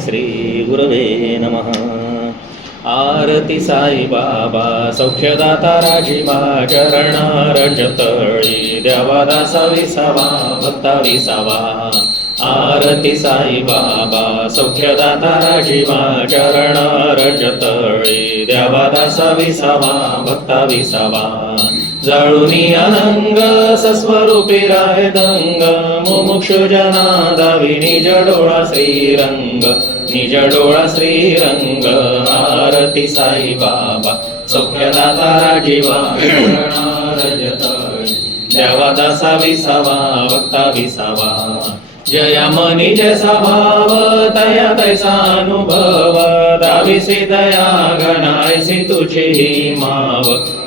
श्री गुरवे नमः। आरती साई बाबा सौख्यदाता राजीवा चरण रजतळी द्यावा दासा विसावा भक्ता विसावा। आरती साई बाबा सौख्यदाता राजीवा चरण रजतळी द्यावा दासा विसावा भक्ता विसावा। जाळुनी अनंग सस्वरूपी राहे दंग मुमुक्ष जना दावी निज डोळा श्रीरंग निज डोळा श्रीरंग। आरती साई बाबा सौख्यदाता राजीवा द्यावा दासा विसावा भक्ता विसावा। जया मनी जैसा भाव तया तैसा अनुभव दाविसी दया घन ऐसी तुझी ही माव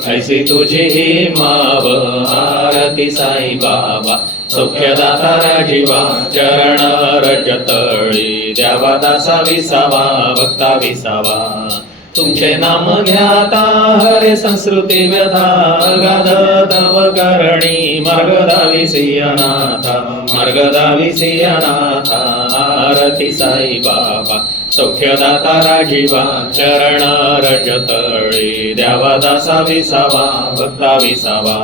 ऐसी तुझी ही माव। आरती साई बाबा सौख्यदाता राजीवा चरण रजतळी द्यावा दासा विसावा भक्ता विसावा। तुमचे नाम घ्याता हरे संस्कृती व्यथा गाध तव करणी मार्ग दाविसी अनाथा मार्ग दाविसी अनाथा। आरती साई बाबा सौख्यदाता राजीवा चरण रजतळी द्यावा दासा विसावा भक्ता विसावा।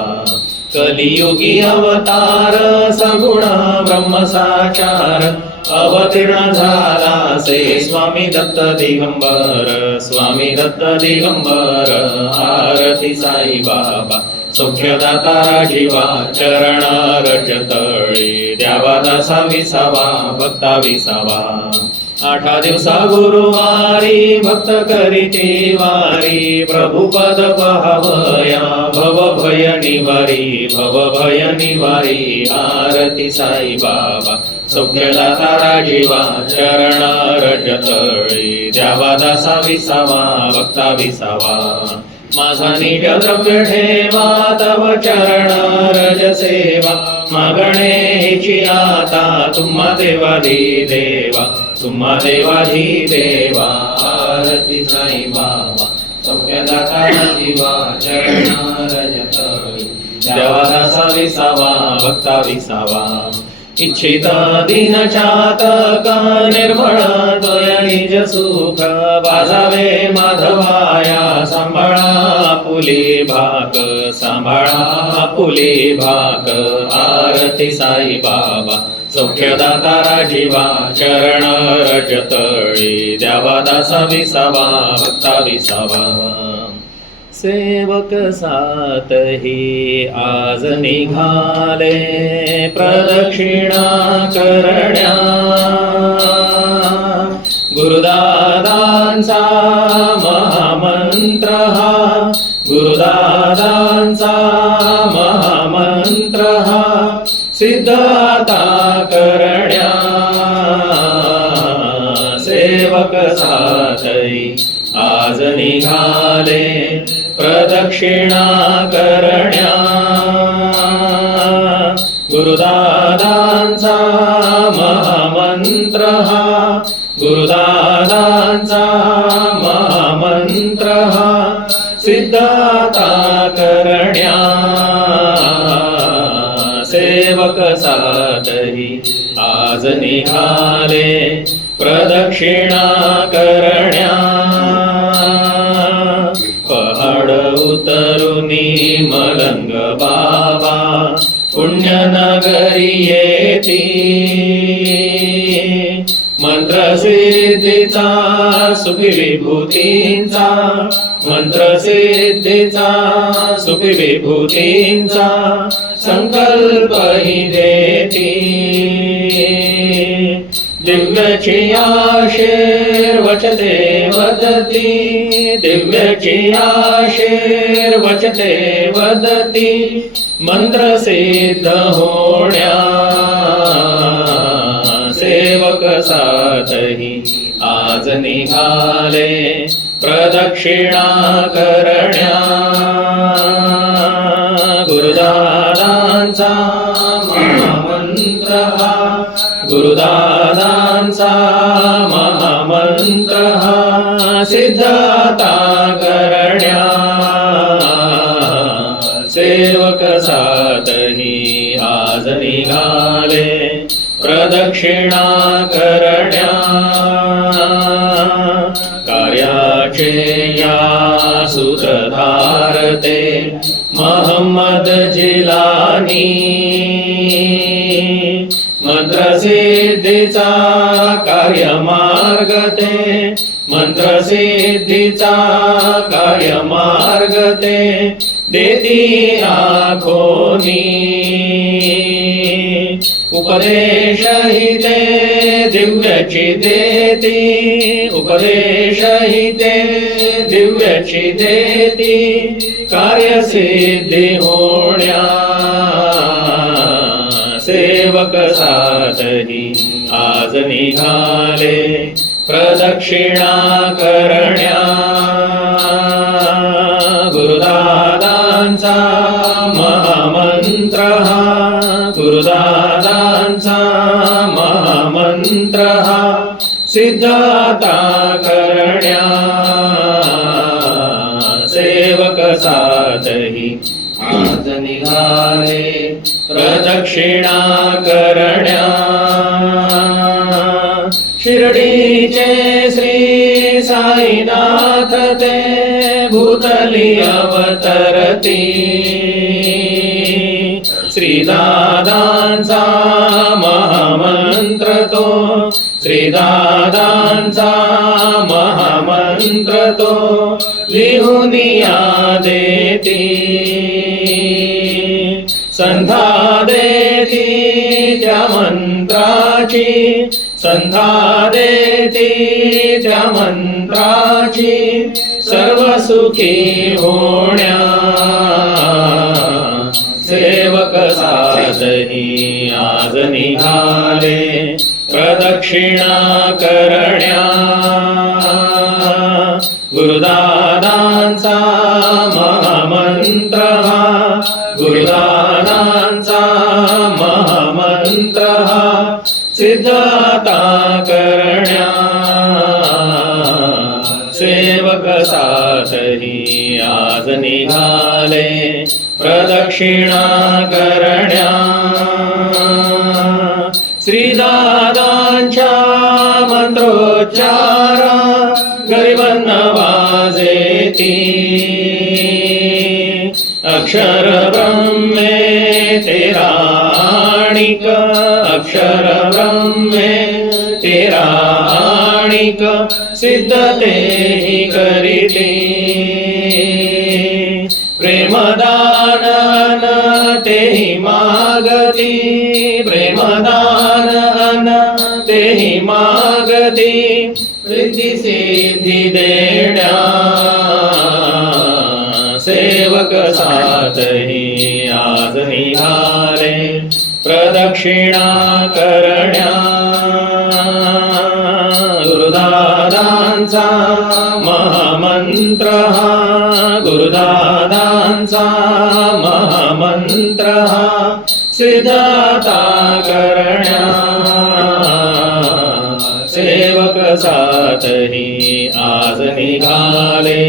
कलियुगी अवतार सगुण ब्रह्मसाचार अवतीर्ण झाला से स्वामी दत्त दिगंबर स्वामी दत्त दिगंबर। आरती साई बाबा सौख्यदाता राजीवा चरण रजतळी द्यावा दासा विसावा भक्ता विसावा। आठा दिवसा गुरुवारी भक्त करीती वारी प्रभुपद पहावया भव भय निवारी भव भय निवारी। आरती साई बाबा सौख्यदाता राजीवा चरण रजतळी द्यावा दासा विसावा भक्ता विसावा। माझा निज द्रव्य ठेवा तव चरण रज सेवा मागणे हिची आता तुम्हा देवाधी देवा तुम्हा देवाधी देवा। आरती साई बाबा सौख्यदाता राजीवा चरण रजतळी द्यावा दासा विसावा भक्ता विसावा। इच्छित दिन चातक निर्मळ त्वया निज सुख बाजावे माधवाया सांभाळा पुली भाक सांभाळा पुली भाक। आरती साई बाबा सौख्यदाता राजीवा चरण रजतळी द्यावा दासा विसावा भक्ता विसावा। सेवक सातही आज निघाले प्रदक्षिणा करण्या गुरुदादांचा महामंत्र हा गुरुदादांचा महामंत्र हा सिद्ध आता करण्या। सेवक सातही आज निघाले प्रदक्षिणा करण्या गुरुदादांचा महामंत्र हा गुरुदादांचा महामंत्र हा सिद्ध आता करण्या। सेवक सातही आज निघाले प्रदक्षिणा करण्या पहाड उतरुनी मलंग बाबा पुण्यनगरी येती मंत्रसिद्धीचा सुखी विभूतींचा मंत्रसिद्धीचा सुखी विभूतींचा संकल्प ही देती। दिव्याची आशीर्वचते वदती दिव्याची आशीर्वचते वदती मंत्र सिद्ध होण्या। सेवक सातही आज निघाले प्रदक्षिणा करण्या गुरुदादांचा महामंत्र हा गुरुदादांचा महामंत्र हा सिद्ध आता करण्या। सेवक सातही आज निघाले प्रदक्षिणा करण्या कार्याचे या सूत्रधारते महम्मद जिलानी मंत्रसिद्धीचा कार्यमार्ग ते मंत्रसिद्धीचा कार्यमार्ग ते देती आखोनी उपदेश हि ते दिव्यची देती उपदेश हि ते दिव्यची देती कार्यसिद्धी होण्या सेवक सातही आज निघाले प्रदक्षिणा करण्या गुरुदादांचा महामंत्र हा गुरुदादांचा महामंत्र हा सिद्धता करण्या सेवक सातही आज निघाले प्रदक्षिणा करण्या शिर्डीचे श्री साईनाथ ते भूतली अवतरती श्रीदादांचा महामंत्र तो श्रीदादांचा महामंत्र तो लिहून या देती संधा देती त्या मंत्राची संधा देती त्या मंत्राची सर्व सुखी होण्या सेवक सातही आज निघाले प्रदक्षिणा करण्या गुरुदादांचा महामंत्र हा गुरुदादांचा महामंत्र हा सिद्धता करण्या सेवक सातही आज निघाले प्रदक्षिणा करण्या श्रीदादांच्या मंत्रोच्चार गरिबांना वाजेती अक्षर ब्रह्मे तेराणिक अक्षर ब्रह्मे तेराणिक सिद्धते हि करीते प्रेमदान तेहि मागती प्रेमदान तेहि मागती रिद्धी सिद्धी देण्या सेवक सातही आज निघाले प्रदक्षिणा करण्या गुरुदादांचा महामंत्र हा गुरुदादांचा महामंत्र हा सिद्धता करण्या सेवक सातही आज निघाले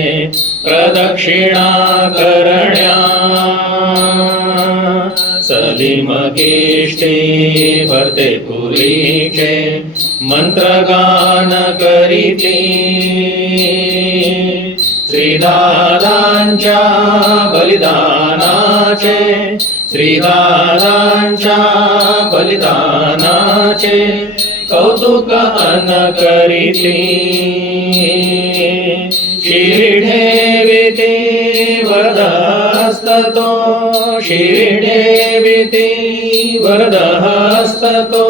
प्रदक्षिणा करण्या सलीम केष्टे भरते पुरीचे मंत्रगान करीती श्रीदादांच्या बलिदानाचे श्रीदादांच्या बलिदानाचे कौतुक अन करीती शिरढेविती वरदहस्त तो शिरढेविती वरदहस्त तो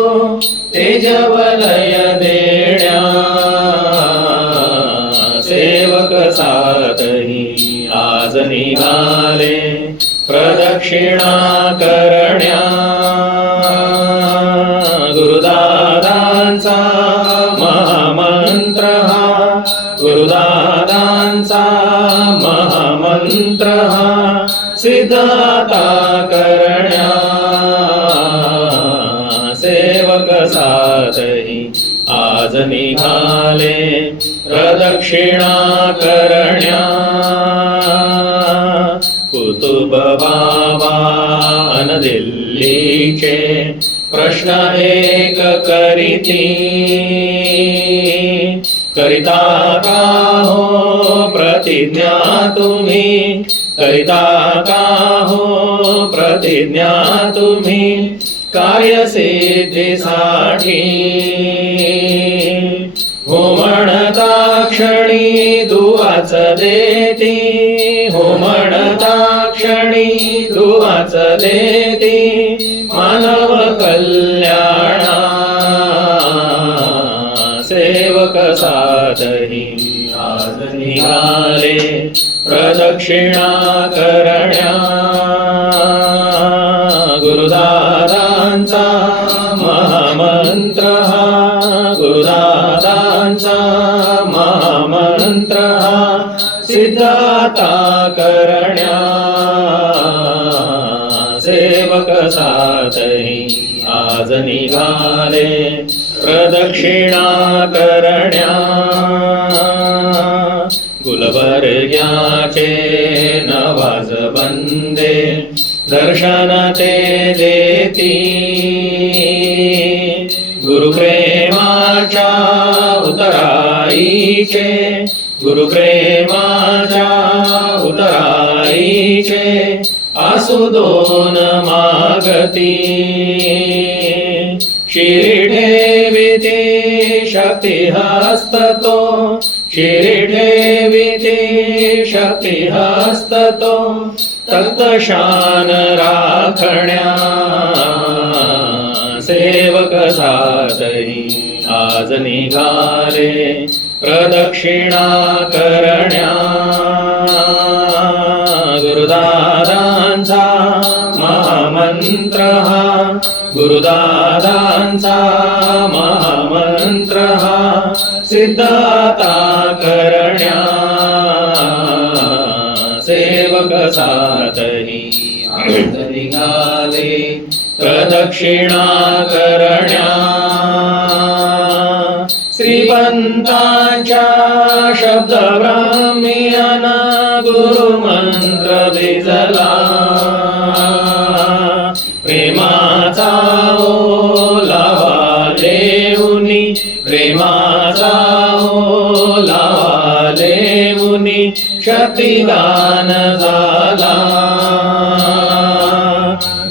तेजवलय देण्या सेवक सातही आज निघाले प्रदक्षिणा करण्या गुरुदादांचा महामंत्र हा गुरुदादांचा महामंत्र हा सिद्धता करण्या सेवक सातही आज निघाले प्रदक्षिणा करण्या कुतुब बाबा अन दिल्लीचे प्रश्न एक करीती, करिता का हो प्रतिज्ञा तुम्ही, करिता का हो प्रतिज्ञा तुम्ही, कार्यसिद्धीसाठी हो म्हणता क्षणी दुवाच देती, हो म्हणता क्षणी दुवाच देती, मानव कल्याणा सेवक साधही आज निघाले प्रदक्षिणा करण्या, गुरुदादांचा महामंत्र हा, गुरुदादांचा महामंत्र हा, सिद्धाता करण्या सेवक साधही आज निघाले प्रदक्षिणा करण्या, गुलबर्ग्याचे नवाज बंदे दर्शन ते देती, गुरुप्रेमाच्या उतराईचे, गुरुप्रेमाच्या उतराईचे आसु दोन मागती, शिरी ठेविते शक्ती हस्त तो, शिरी ठेविते शक्ती हस्त तो, तक्त शान राखण्या सेवक साधही आज निघाले प्रदक्षिणा करण्या, गुरुदादांचा महामंत्र हा, गुरुदादांचा महामंत्र हा, सिद्धाता करण्या सेवक साधही आज निघाले प्रदक्षिणा करण्या, श्रीपंतांच्या शब्द ब्राह्मण गुरुमंत्र भिजला, प्रेमाचा ओलावा देऊनी, प्रेमाचा ओलावा देऊनी शक्तिदान झाला,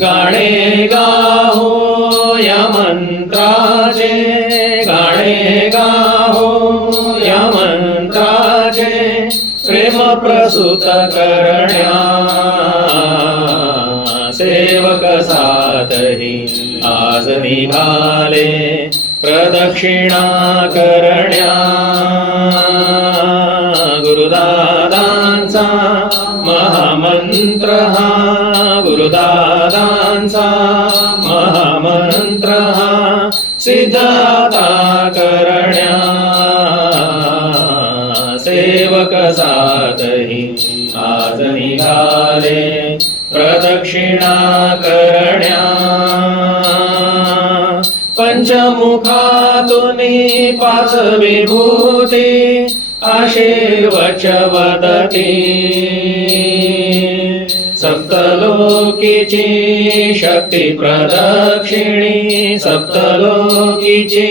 गाणे गाहो या मंत्राचे, गाणे गाहो या मंत्राचे, प्रेम प्रसूत करण्या सेवक साधही आज निघाले प्रदक्षिणा करण्या, गुरुदादांचा महामंत्र हा, गुरुदादांचा महामंत्र हा, सिद्धाता करण्या सेवक साधही आज निघाले प्रदक्षिणा करण्या, पंचमुखातून पाच विभूती आशीर्वच वदती, सप्तलोकीची शक्ती प्रदक्षिणी, सप्तलोकीची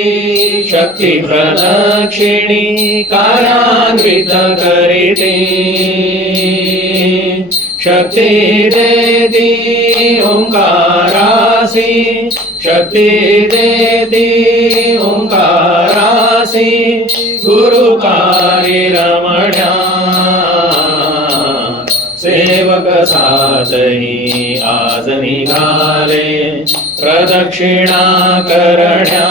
शक्ती प्रदक्षिणी कार्यान्वित करीती, शक्ती देती ओंकारासी, शक्ती देती ओंकारासी, गुरुकारी रमण्या सेवक साधही आज निघाले प्रदक्षिणा करण्या,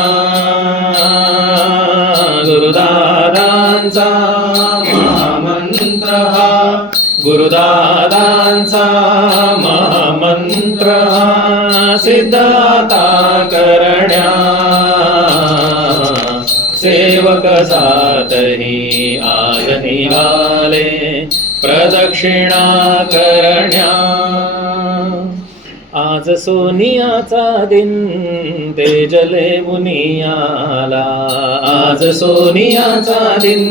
गुरुदादांचा महामंत्र हा, गुरुदादांचा महामंत्र हा, सिद्धाता करण्या सेवक साधही आज निघाले प्रदक्षिणा करण्या, आज सोनियाचा दिन तेजले मुनियाला, आज सोनियाचा दिन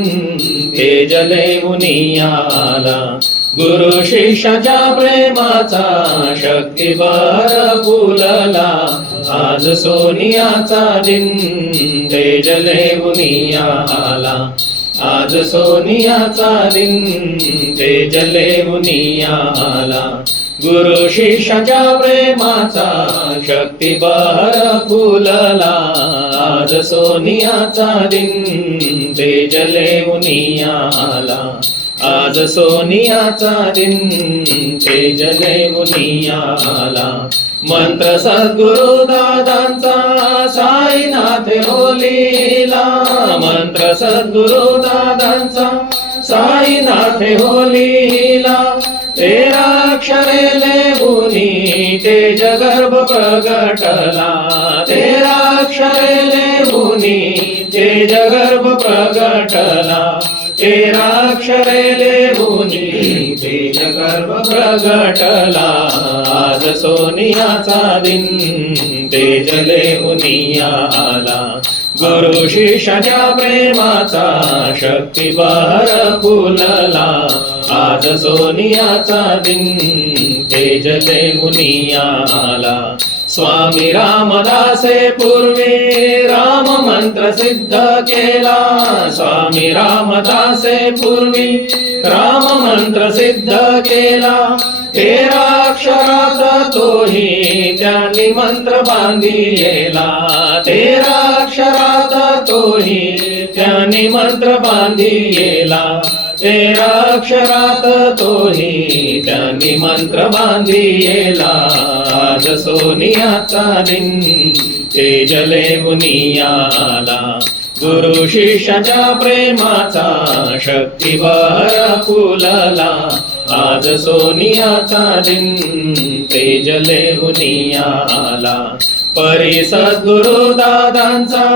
तेजले मुनियाला, गुरु शिष्याच्या प्रेमाचा शक्तिभर फुलला, आज सोनियाचा दिन तेजले उनिया आला, आज सोनियाचा दिन तेजले उनिया आला. गुरु शिष्याच्या प्रेमाचा शक्तिभर फुलला, आज सोनियाचा दिन तेजले उनिया आला, आज सोनियाचा दिन तेजले उनिया आला. मंत्र सद्गुरु दादांचा साईनाथ होलीला, मंत्र सद्गुरु दादांचा साईनाथ होलीला. 13 अक्षरे लेबुनी तेज गर्भ प्रगटला, 13 अक्षरे लेबुनी तेज गर्भ प्रगटला, 13 अक्षरे लेबुनी तेज गर्भ प्रगटला. आज सोनियाचा दिन तेजले उनिया आला, गुरु शिष्याच्या प्रेमाचा शक्तिभर फुलला, आज सोनियाचा दिन तेजले उनिया आला. स्वामी रामदासे पूर्वी राम मंत्र सिद्ध केला, स्वामी रामदासे पूर्वी राम मंत्र सिद्ध केला. 13 अक्षरात तोही त्यांनी मंत्र बांधिला, 13 अक्षरात तोही त्यांनी मंत्र बांधिला, 13 अक्षरात तोही त्यांनी मंत्र बांधिला. आज सोनियाचा दिन तेजले उनिया आला, गुरु शिष्याच्या प्रेमाचा शक्तिभर फुलला, आज सोनियाचा दिन तेजले उनिया आला. परी सद्गुरु दादांचा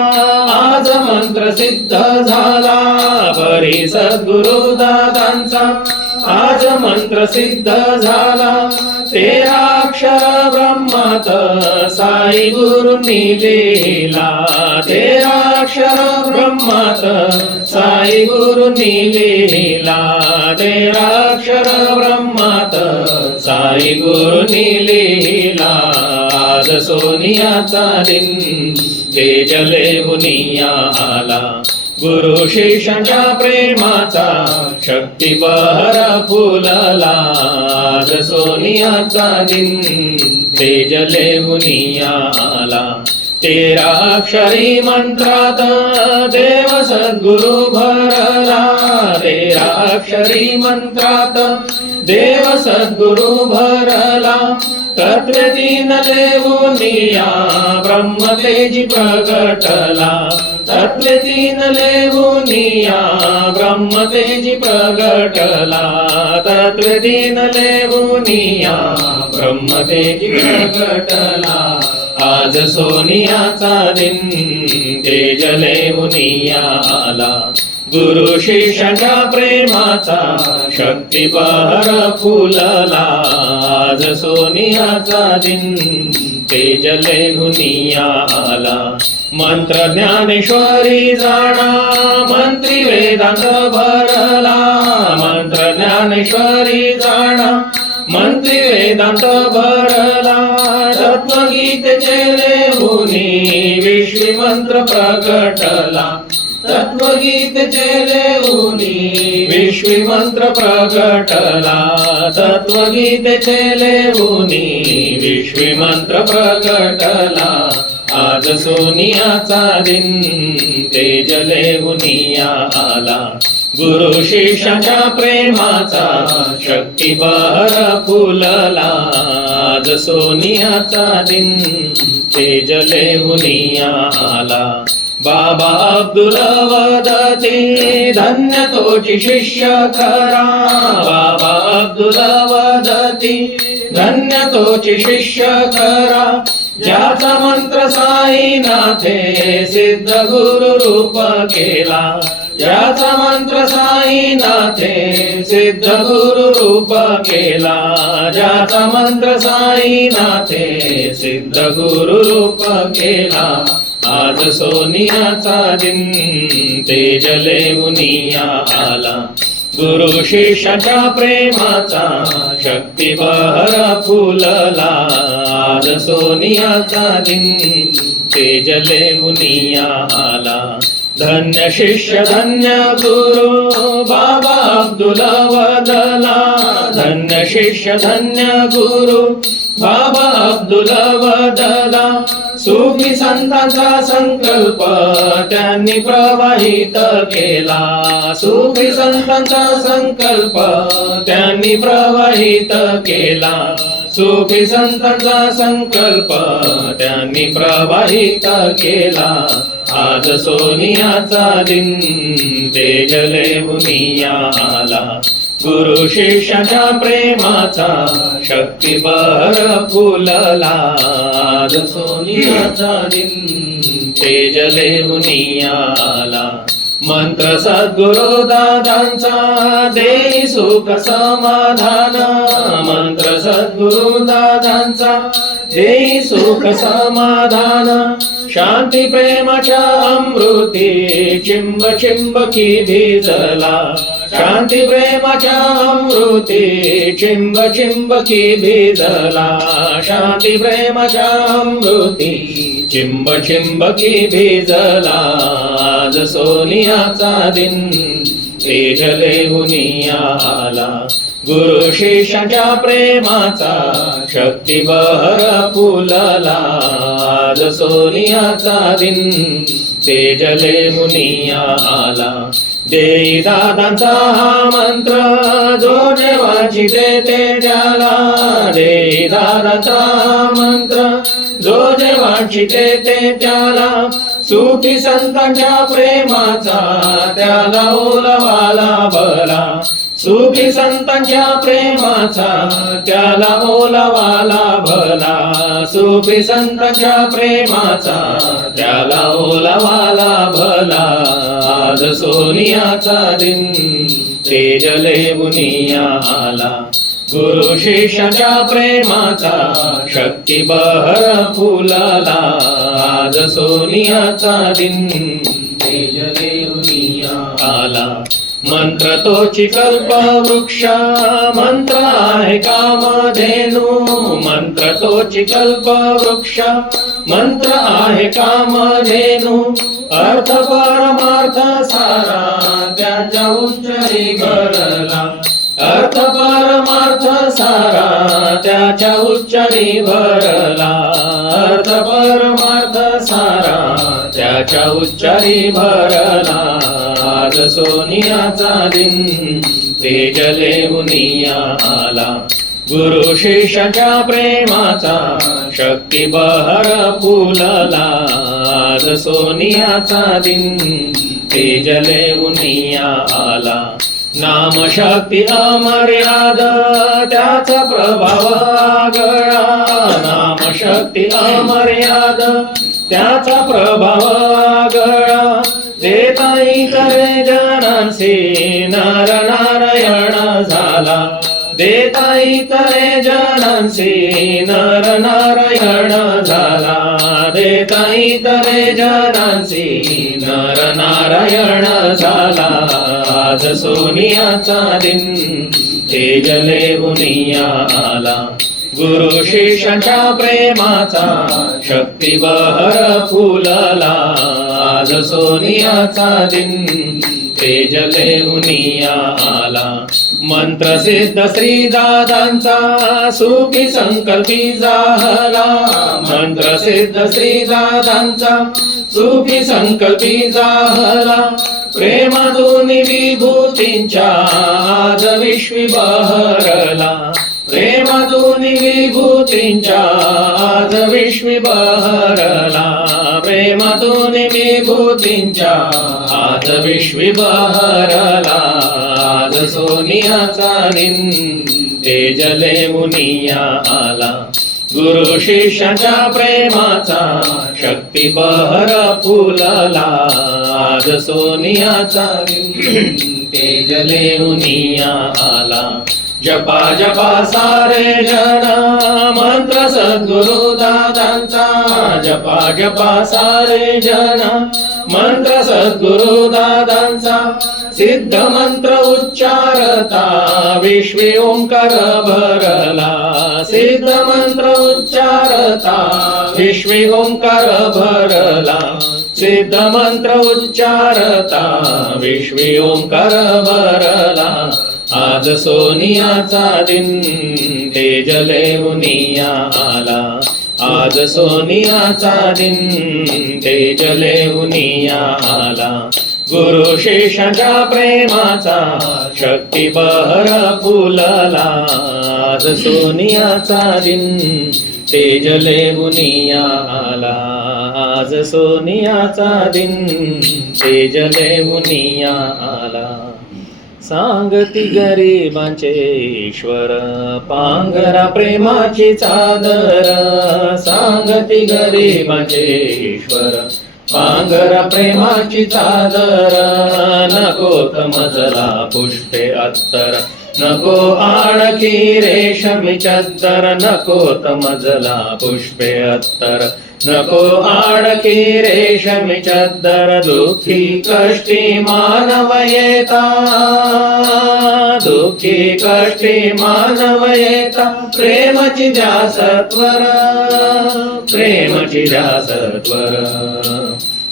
आज मंत्र सिद्ध झाला, परी सद्गुरु दादांचा आज मंत्र सिद्ध झाला. 13 अक्षर ब्रह्मात साई गुरुंनी लिहिला, 13 अक्षर ब्रह्मात साई गुरुंनी लिहिला, 13 अक्षर ब्रह्मात साई गुरुंनी लिहिला. आज सोनियाचा दिन तेजले उनिया आला, गुरु शिष्याच्या प्रेमाचा शक्तिभर फुलला, आज सोनियाचा दिन तेजले उनिया आला. 13 अक्षरी मंत्रात देव सद्गुरु भरला, 13 अक्षरी मंत्रात देव सद्गुरु भरला. तत्वे 3 लेवुनिया ब्रह्म तेजी प्रगटला, तत्वे 3 लेवुनिया ब्रह्म तेजी प्रगटला, तत्वे 3 लेवुनिया ब्रह्म तेजी प्रगटला. आज सोनियाचा दिन तेजले उनिया आला, गुरु शिष्याच्या प्रेमाचा शक्तिभर फुलला, आज सोनियाचा दिन तेजले उनिया आला. मंत्र ज्ञानेश्वरी जाणा मंत्री वेदांत भरला, मंत्र ज्ञानेश्वरी जाणा मंत्री वेदांत भरला. तत्वगीतेचे लेहुनी विश्वी मंत्र प्रगटला, तत्वगीतेचे लेहुनी विश्वी मंत्र प्रगटला, तत्वगीतेचे लेहुनी विश्वी मंत्र प्रगटला. आज सोनियाचा दिन तेजले उनिया आला, गुरु शिष्याच्या प्रेमाचा शक्तिभर फुलला, आज सोनियाचा दिन तेजले उनिया आला. बाबा अब्दुल वदती धन्य तोची शिष्य खरा, बाबा अब्दुल वदती धन्य तोची शिष्य खरा. ज्याचा मंत्र साईनाथे सिद्ध गुरु रूप केला, ज्याचा मंत्र साईनाथे सिद्ध गुरु रूप केला, ज्याचा मंत्र साईनाथे सिद्ध गुरु रूप केला. आज सोनियाचा दिन तेजले उनिया आला, गुरु शिष्याच्या प्रेमाचा शक्ती बहर फुलला, आज सोनियाचा दिन तेजले मुनिया आला. धन्य शिष्य धन्य गुरु बाबा अब्दुल वदला, धन्य शिष्य धन्य गुरु बाबा अब्दुल वदला. सुफी संतांचा संकल्प त्यांनी प्रवाहित केला, सुफी संतांचा संकल्प त्यांनी प्रवाहित केला, सुफी संतांचा संकल्प त्यांनी प्रवाहित केला. आज सोनियाचा दिन तेजले मुनिया आला, गुरु शिष्याच्या प्रेमाचा शक्ती बहर फुलला. आज सोनियाचा दिन तेजले मुनिया आला. मंत्र सद्गुरु दादांचा देई सुख समाधान, मंत्र सद्गुरु दादांचा देई सुख समाधान. शांती प्रेमाच्या अमृती चिंब चिंब की भिजला, शांती प्रेमाच्या अमृती चिंब चिंब की भिजला, शांती प्रेमाच्या अमृती चिंब चिंब की भिजला. आज सोनियाचा दिन तेजले मुनिया आला, गुरु शिष्याच्या प्रेमाचा शक्ती बहर फुलला. आज सोनियाचा दिन तेजले मुनिया आला. देई दादांचा हा मंत्र जो जेव्हाची ते त्याला, देई दादांचा मंत्र जो जेव्हाची ते त्याला. सुफी संतांच्या प्रेमाचा त्याला ओलवाला भला, सुफी संतांच्या प्रेमाचा त्याला ओलवाला भला, सुफी संतांच्या प्रेमाचा त्याला ओलवाला भला. आज सोनियाचा दिन तेजले मुनिया आला, गुरु शिष्याच्या प्रेमाचा शक्ती बहर फुलला. आज सोनियाचा दिन तेजले मुनिया आला. मंत्र तोची कल्प वृक्ष मंत्र आहे कामधेनु, मंत्र तोची कल्प वृक्ष मंत्र आहे कामधेनु. अर्थ परमार्थ सारा त्याच्या उच्चारी भरला, अर्थ परमार्थ सारा त्याच्या उच्चारी भरला, अर्थ परमार्थ सारा त्याच्या उच्चारी भरला. आज सोनियाचा दिन तेजले मुनिया आला, गुरु शिष्याच्या प्रेमाचा शक्ती बहर फुलला. आज सोनियाचा दिन तेजले मुनिया आला. नाम शक्ती अमर्याद त्याचा प्रभाव आगळा, नाम शक्ती अमर्याद त्याचा प्रभाव आगळा. देता इतरे जनांसी नर नारायण झाला, देता इतरे जनांसी नर नारायण झाला, देता इतरे जनांसी नर नारायण झाला. आज सोनियाचा दिन तेजले मुनिया आला, गुरु शिष्याच्या प्रेमाचा शक्ती बहर फुलला. आज सोनियाचा दिन तेजले मुनिया आला. मंत्र सिद्ध श्री दादांचा सुखी संकल्पी झाला, मंत्र सिद्ध श्री दादांचा सुखी संकल्पी झाला. प्रेमातून विभूतींच्या आज विश्वी बहरला, प्रेमातून विभूतींच्या आज विश्वी बहरला, प्रेमातून विभूतींच्या आज विश्वी बहरला. आज सोनियाचा दिन तेजले मुनिया आला, गुरु शिष्याच्या प्रेमाचा शक्ती बहर फुलला. आज सोनियाचा दिन तेजले मुनिया आला. जपा जपा सारे जन मंत्र सद्गुरु दादांचा जपा जपा सारे जन मंत्र सद्गुरु दादांचा सिद्ध मंत्र उच्चारता विश्वे ओंकार भरला सिद्ध मंत्र उच्चारता विश्वे ओंकार भरला सिद्ध मंत्र उच्चारता विश्वे ओंकार भरला आज सोनियाचा दिन तेजले उनिया आला आज सोनियाचा दिन तेजले उनिया आला गुरु शेषाच्या प्रेमाचा शक्ती बहर फुलला आज सोनियाचा दिन तेजले उनिया आला आज सोनियाचा दिन तेजले उनिया आला सांगती गरिबांचे ईश्वर पांघरा प्रेमाची चादर सांगती गरिबांचे ईश्वर पांघरा प्रेमाची चादर नकोत मजला पुष्पे अत्तर नको आणखी रेशमी चद्दर नकोत मजला पुष्पे अत्तर नको आणखी रेशमी चद्दर दुःखी कष्टी मानव येता दुःखी कष्टी मानव येता प्रेमची द्या सत्वर प्रेमची द्या सत्वर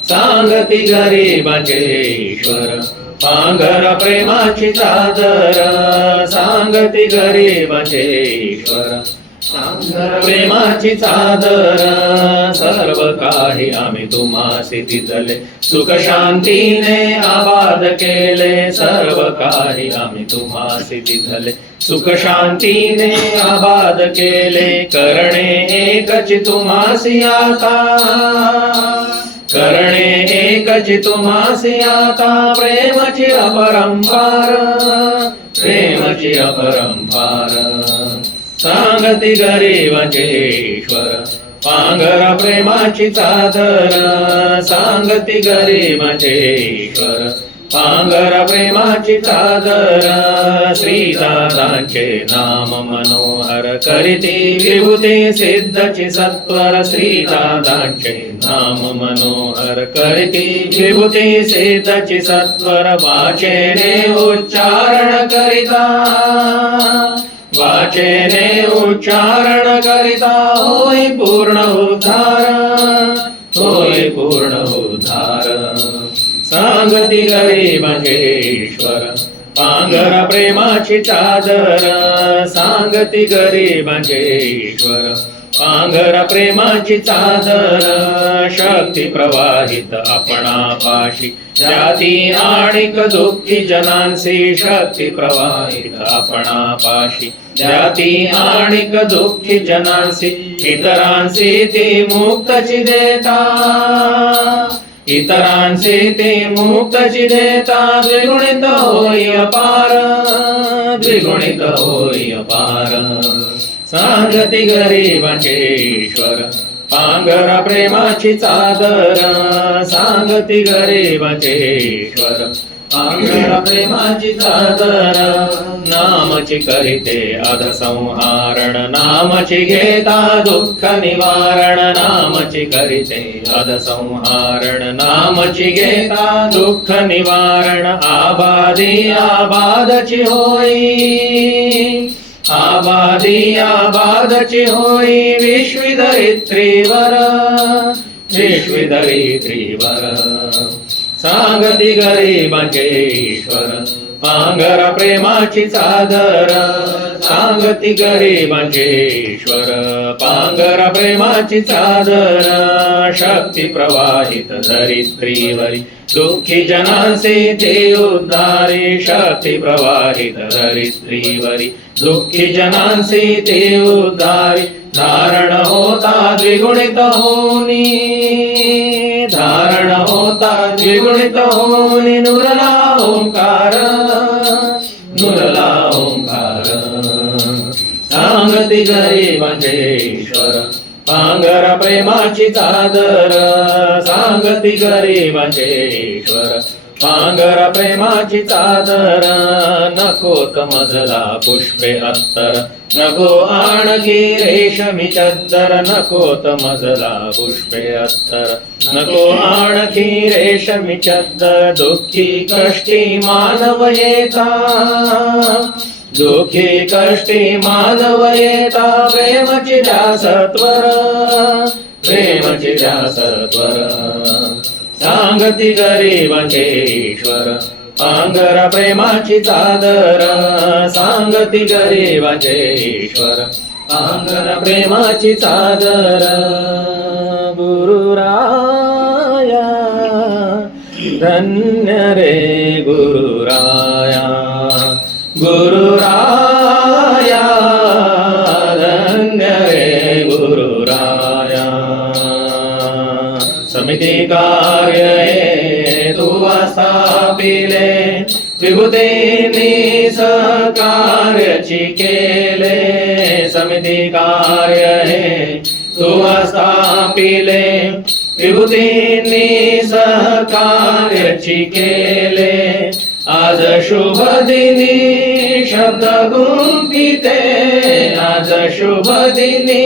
सांगती गरिबांचे ईश्वर पांघरा प्रेमाची चादर सांगती गरिबांचे ईश्वर प्रेमाची चादर सर्व काही आम्ही तुम्हासी दिले सुख शांतीने आबाद केले सर्व काही आम्ही तुम्हासी दिले सुख शांतीने आबाद केले करणे एकच तुम्हासी आता करणे एकच तुम्हासी आता प्रेमची अपरंपार प्रेमची अपरंपार सांगती गरिबांचे ईश्वर पांघरा प्रेमाची चादर सांगती गरिबांचे ईश्वर पांघरा प्रेमाची चादर श्रीदादांचे नाम मनोहर करीती विभूती सिद्धची सत्वर श्रीदादांचे नाम मनोहर करीती विभूती सिद्धची सत्वर वाचेने उच्चारण करिता वाचेने उच्चारण करिता होय पूर्ण उद्धार होय पूर्ण उद्धार सांगती गरिबांचे ईश्वर पांघरा प्रेमाची चादर सांगती गरिबांचे ईश्वर पांघरा प्रेमाची चादर शक्ती प्रवाहित आपणापाशी जाती आणिक दुःखी जनांसी शक्ती प्रवाहित आपणापाशी जाती आणिक दुःखी जनांसी इतरांसी ती मुक्तची देता इतरांचे ते मुक्तची देता द्विगुणित होई अपार द्विगुणित होई अपार सांगती गरिबांचे ईश्वर पांघरा प्रेमाची चादर सांगती गरिबांचे ईश्वर पांघरा प्रेमाची चादर नामची करीते अधसंहारण नामची घेता दुःख निवारण नामची करीते अधसंहारण नामची घेता दुःख निवारण आबादी आबादची होई आबादी आबादची होई विश्वधरित्रीवर विश्वधरित्रीवर सांगती गरिबांचे ईश्वर पांघरा प्रेमाची चादर सांगती गरिबांचे ईश्वर पांघरा प्रेमाची चादर शक्ती प्रवाहित धरित्रीवरी दुःखी जनांचे ते उद्धारे शक्ती प्रवाहित धरित्रीवरी दुःखी जनांचे ते उद्धारे धारण होता द्विगुणित होनी धारण होता द्विगुणित होनी नुरला ओंकार नुरला ओंकार सांगती गरिबांचे ईश्वर पांघरा प्रेमाची चादर सांगती गरिबांचे ईश्वर पांघरा प्रेमाची चादर, नकोत मजला पुष्पे अत्तर, नको आणखी रेशमी चद्दर, नकोत मजला पुष्पे अत्तर, नको आणखी रेशमी चद्दर. दुःखी कष्टी मानव येता, दुःखी कष्टी मानव येता, प्रेमची द्या सत्वर, प्रेमची द्या सत्वर. सांगती गरिबांचे ईश्वर, पांघरा प्रेमाची चादर, सांगती गरिबांचे ईश्वर, पांघरा प्रेमाची चादर. गुरुराया धन्य रे गुरुराया, गुरुराया धन्य रे गुरुराया. समिती कार्य तू स्थापिले, विभूतींनी सहकार्याची केले. समिती कार्य तू स्थापिले, विभूतींनी सहकार्याची केले. आज शुभ दिनी शब्द गुंफिते, आज शुभ दिनी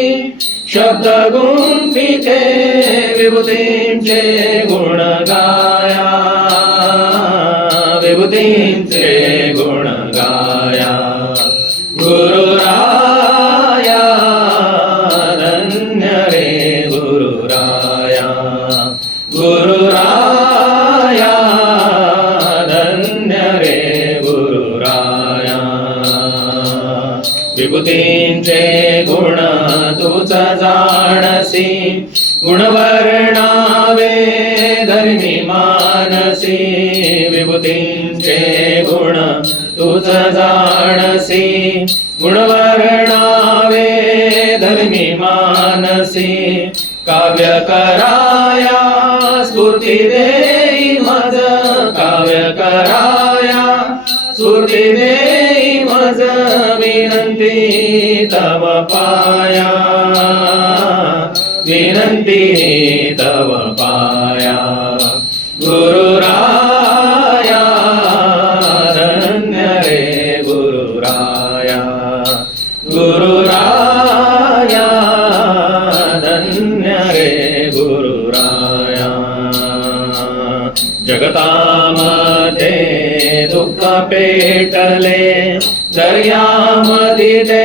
शब्द गुंफिते, विभूतींचे गुण गाया, विभूतींचे गुण गाया. गुरुराया धन्य रे गुरुराया, गुरुराया धन्य रे गुरुराया. विभूतींचे गुण तूच जाणसी, गुणवर्णावे धर्मी मानसी. विभूतींचे गुण तूच जाणसी, गुणवर्णावे धर्मी मानसी. काव्य कराया स्फूर्ती देई मज, काव्य कराया स्फूर्ती देई मज. विनंती तव पाया, विनंती तव पाया. गुरुराया धन्य रे गुरुराया, गुरुराया धन्य रे गुरुराया. जगतामध्ये दुःख पेटले, दर्यामध्ये ते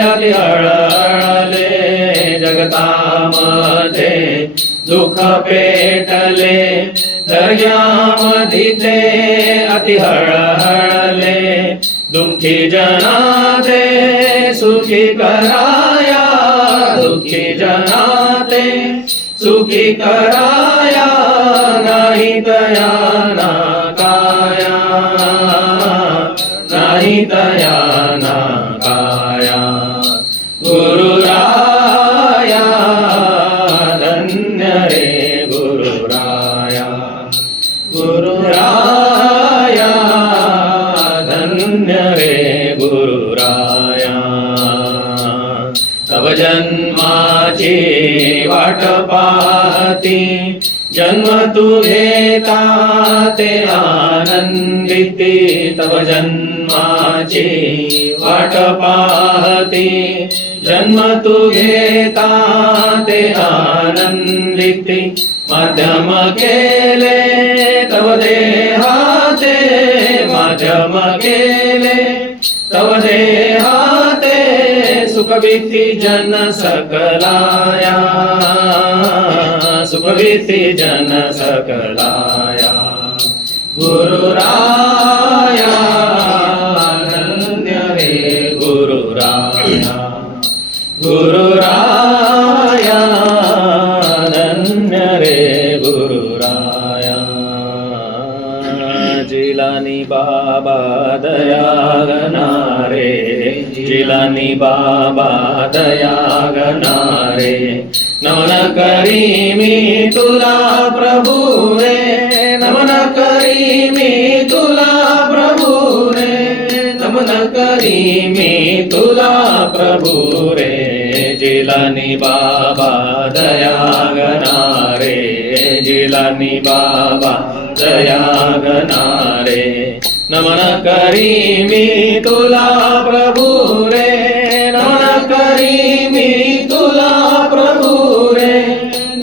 अति हळहळले. जगतामध्ये दुःख पेटले, दर्यामध्ये ते अति हळहळले. दुःखी जनाते सुखी कराया, दुःखी जनाते सुखी कराया. नाही दया ना काया, नाही दया ना काया. गुरुराया धन्य रे गुरुराया, गुरुराया धन्य रे गुरुराया. तव जन्माची वाट पाहती, जन्म तू घेता ते आनंदिती. तव जन्माची वाट पाहती, जन्म तू घेता ते आनंदिती. माध्यम केले तव देहाते, माध्यम केले तव देहाते. सुखविती जन सकलाया, सुखविती जन सकलाया. गुरुराया धन्य रे गुरुराया, गुरुराया धन्य रे गुरुराया. जिलानी बाबा दया गणारे, जिलानी बाबा दया गणारे. नमन करी मी तुला प्रभू रे, नमन करी मी तुला प्रभू रे. नमन करी मी तुला प्रभू रे. जिलानी बाबा दया गणारे, जिलानी बाबा दया गणारे नमन करी मी तुला प्रभू रे नमन करी मी तुला प्रभू रे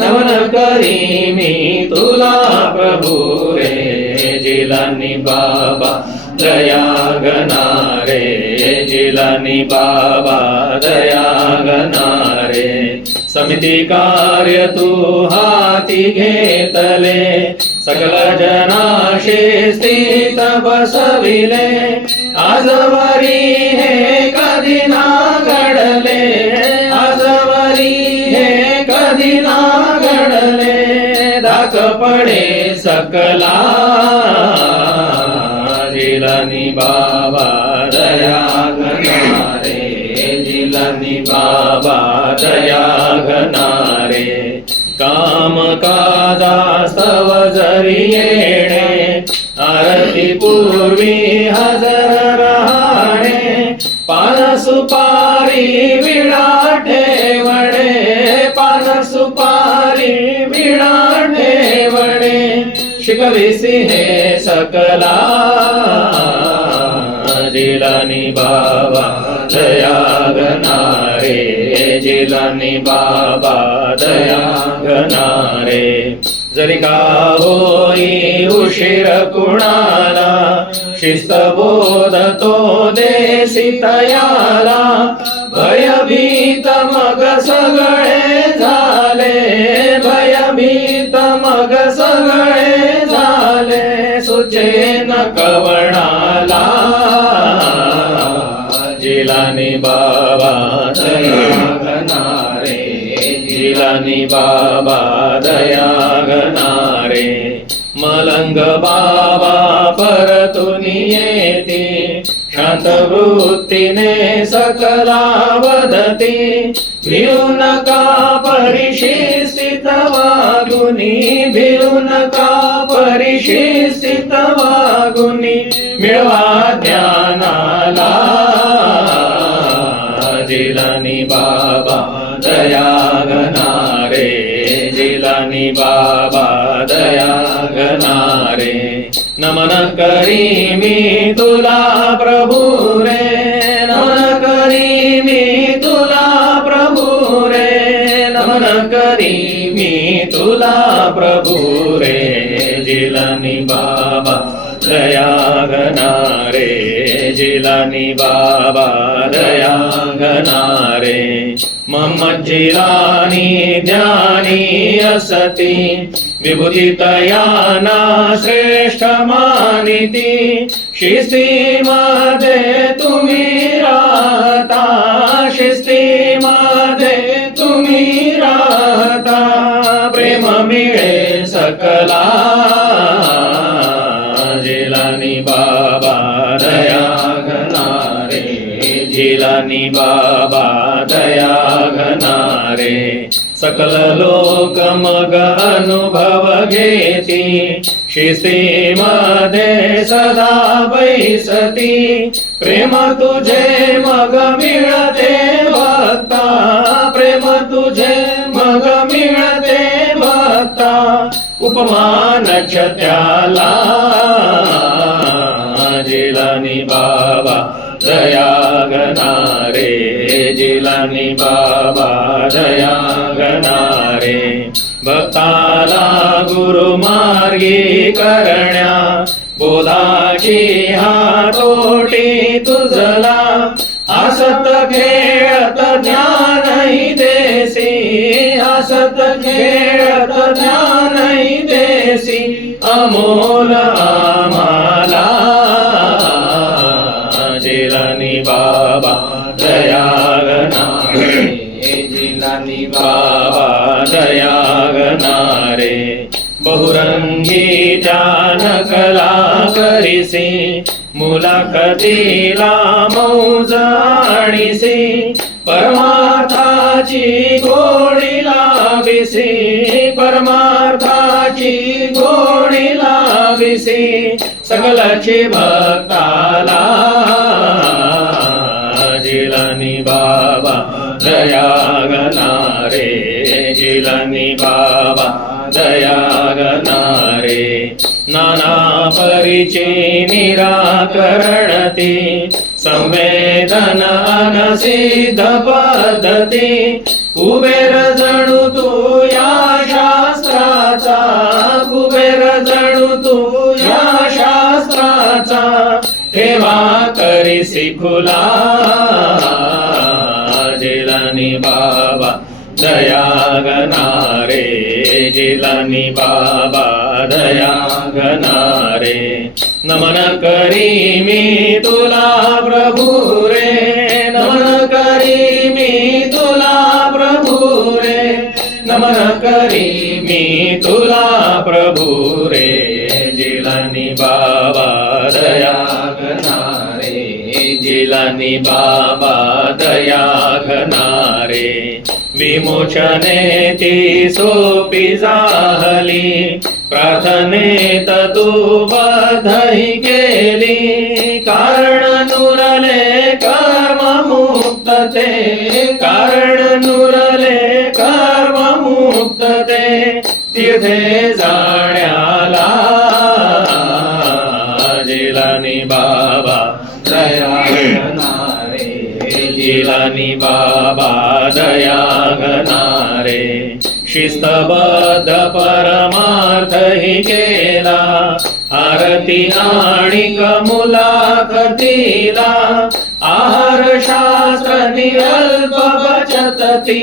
नमन करी मी तुला प्रभू रे जिलानी बाबा दया गणारे जिलानी बाबा दया गणारे समिती कार्य तू हाती घेतले सकल जनाशी स्थित बसविले आजवरी हे कधी ना घडले आजवरी हे कधी ना घडले धाक पडे सकला जिलानी बाबा दया गणारे जिलानी बाबा दया गणारे काम काजास्तव जरी येणे आरती पूर्वी हजर राहणे पान सुपारी विडा ठेवणे पान सुपारी विडा ठेवणे शिकविसी हे सकला जिलानी बाबा दया गणारे जिलानी बाबा दया गणारे जरी का होई उशीर कुणाला शिस्त बोध तो देसी तयाला भयभीत मग सगळे झाले भयभीत मग सगळे झाले सुचेन कवणाला जिलानी बाबा दया गणारे जिलानी बाबा दया गणारे मलंग बाबा परतून येती शांत वृत्तीने सकला वदती भिऊ नका परिशिष्टित वागुनी भिऊ नका परिशिष्टित वागुनी मिळवा ज्ञानाला जिलानी बाबा दया गणारे जिलानी बाबा दया गणारे नमन करी मी तुला प्रभू रे नमन करी मी तुला प्रभू रे नमन करी मी तुला प्रभू रे जिलानी बाबा दया गणारे जिलानी बाबा दया गणारे मम जिलानी ज्ञानी असती विभूतितयाना श्रेष्ठ मानिती शिस्तीमध्ये तुम्ही राहता शिस्तीमध्ये तुम्ही राहता प्रेम मिळे सकला जिलानी बाबा दया गणारे जिलानी बाबा दया गणारे सकल लोक मग अनुभव घेती शिस्तीमध्ये सदा बैसती प्रेम तुझे मग मिळते भक्ता प्रेम तुझे मग मिळते भक्ता उपमान त्याला जिलानी बाबा दया गणारे जिलानी बाबा दया गणारे भक्ताला गुरु मार्गी करण्या बोधाची हातोटी तुझला हसत खेळत ज्ञानही देसी हसत खेळत ज्ञानही देसी अमोल आम्हाला जिलानी बाबा दया गणारे जिलानी बाबा दया गणारे बहुरंगी जान कला करीसी मुलाखतीला मौज आणीसी परमार्थाची गोडी लाविसी परमार्थाची गोडी लाविसी सकलची भक्ताला जिलानी बाबा दया गणारे जिलानी बाबा दया गणारे नाना परीचे निराकरण ते संवेदन अनसिद्ध पद्धती कुबेर जणू तू या शास्त्राचा कुबेर जणू तू या शास्त्राचा ठेवा करीसी खुला जिलानी बाबा दया गणारे जिलानी बाबा दया गणारे नमन करी मी तुला प्रभु रे नमन करी मी तुला प्रभु रे नमन करी मी तुला प्रभु रे जिलानी बाबा दया गणारे जिलानी बाबा दया गणारे विमोचने ती सोपी झाली प्रार्थनेत तू बधही केली कारण नुरले कर्म मुक्तते कारण नुरले कर्म मुक्तते तीर्थे जाण्याला जिलानी बाबा दया गणारे जिलानी बाबा दया गणारे शिस्तबद्ध परमार्थ ही केला आरती आणि मुलाखतीला आहार शास्त्र निअल्प बचतती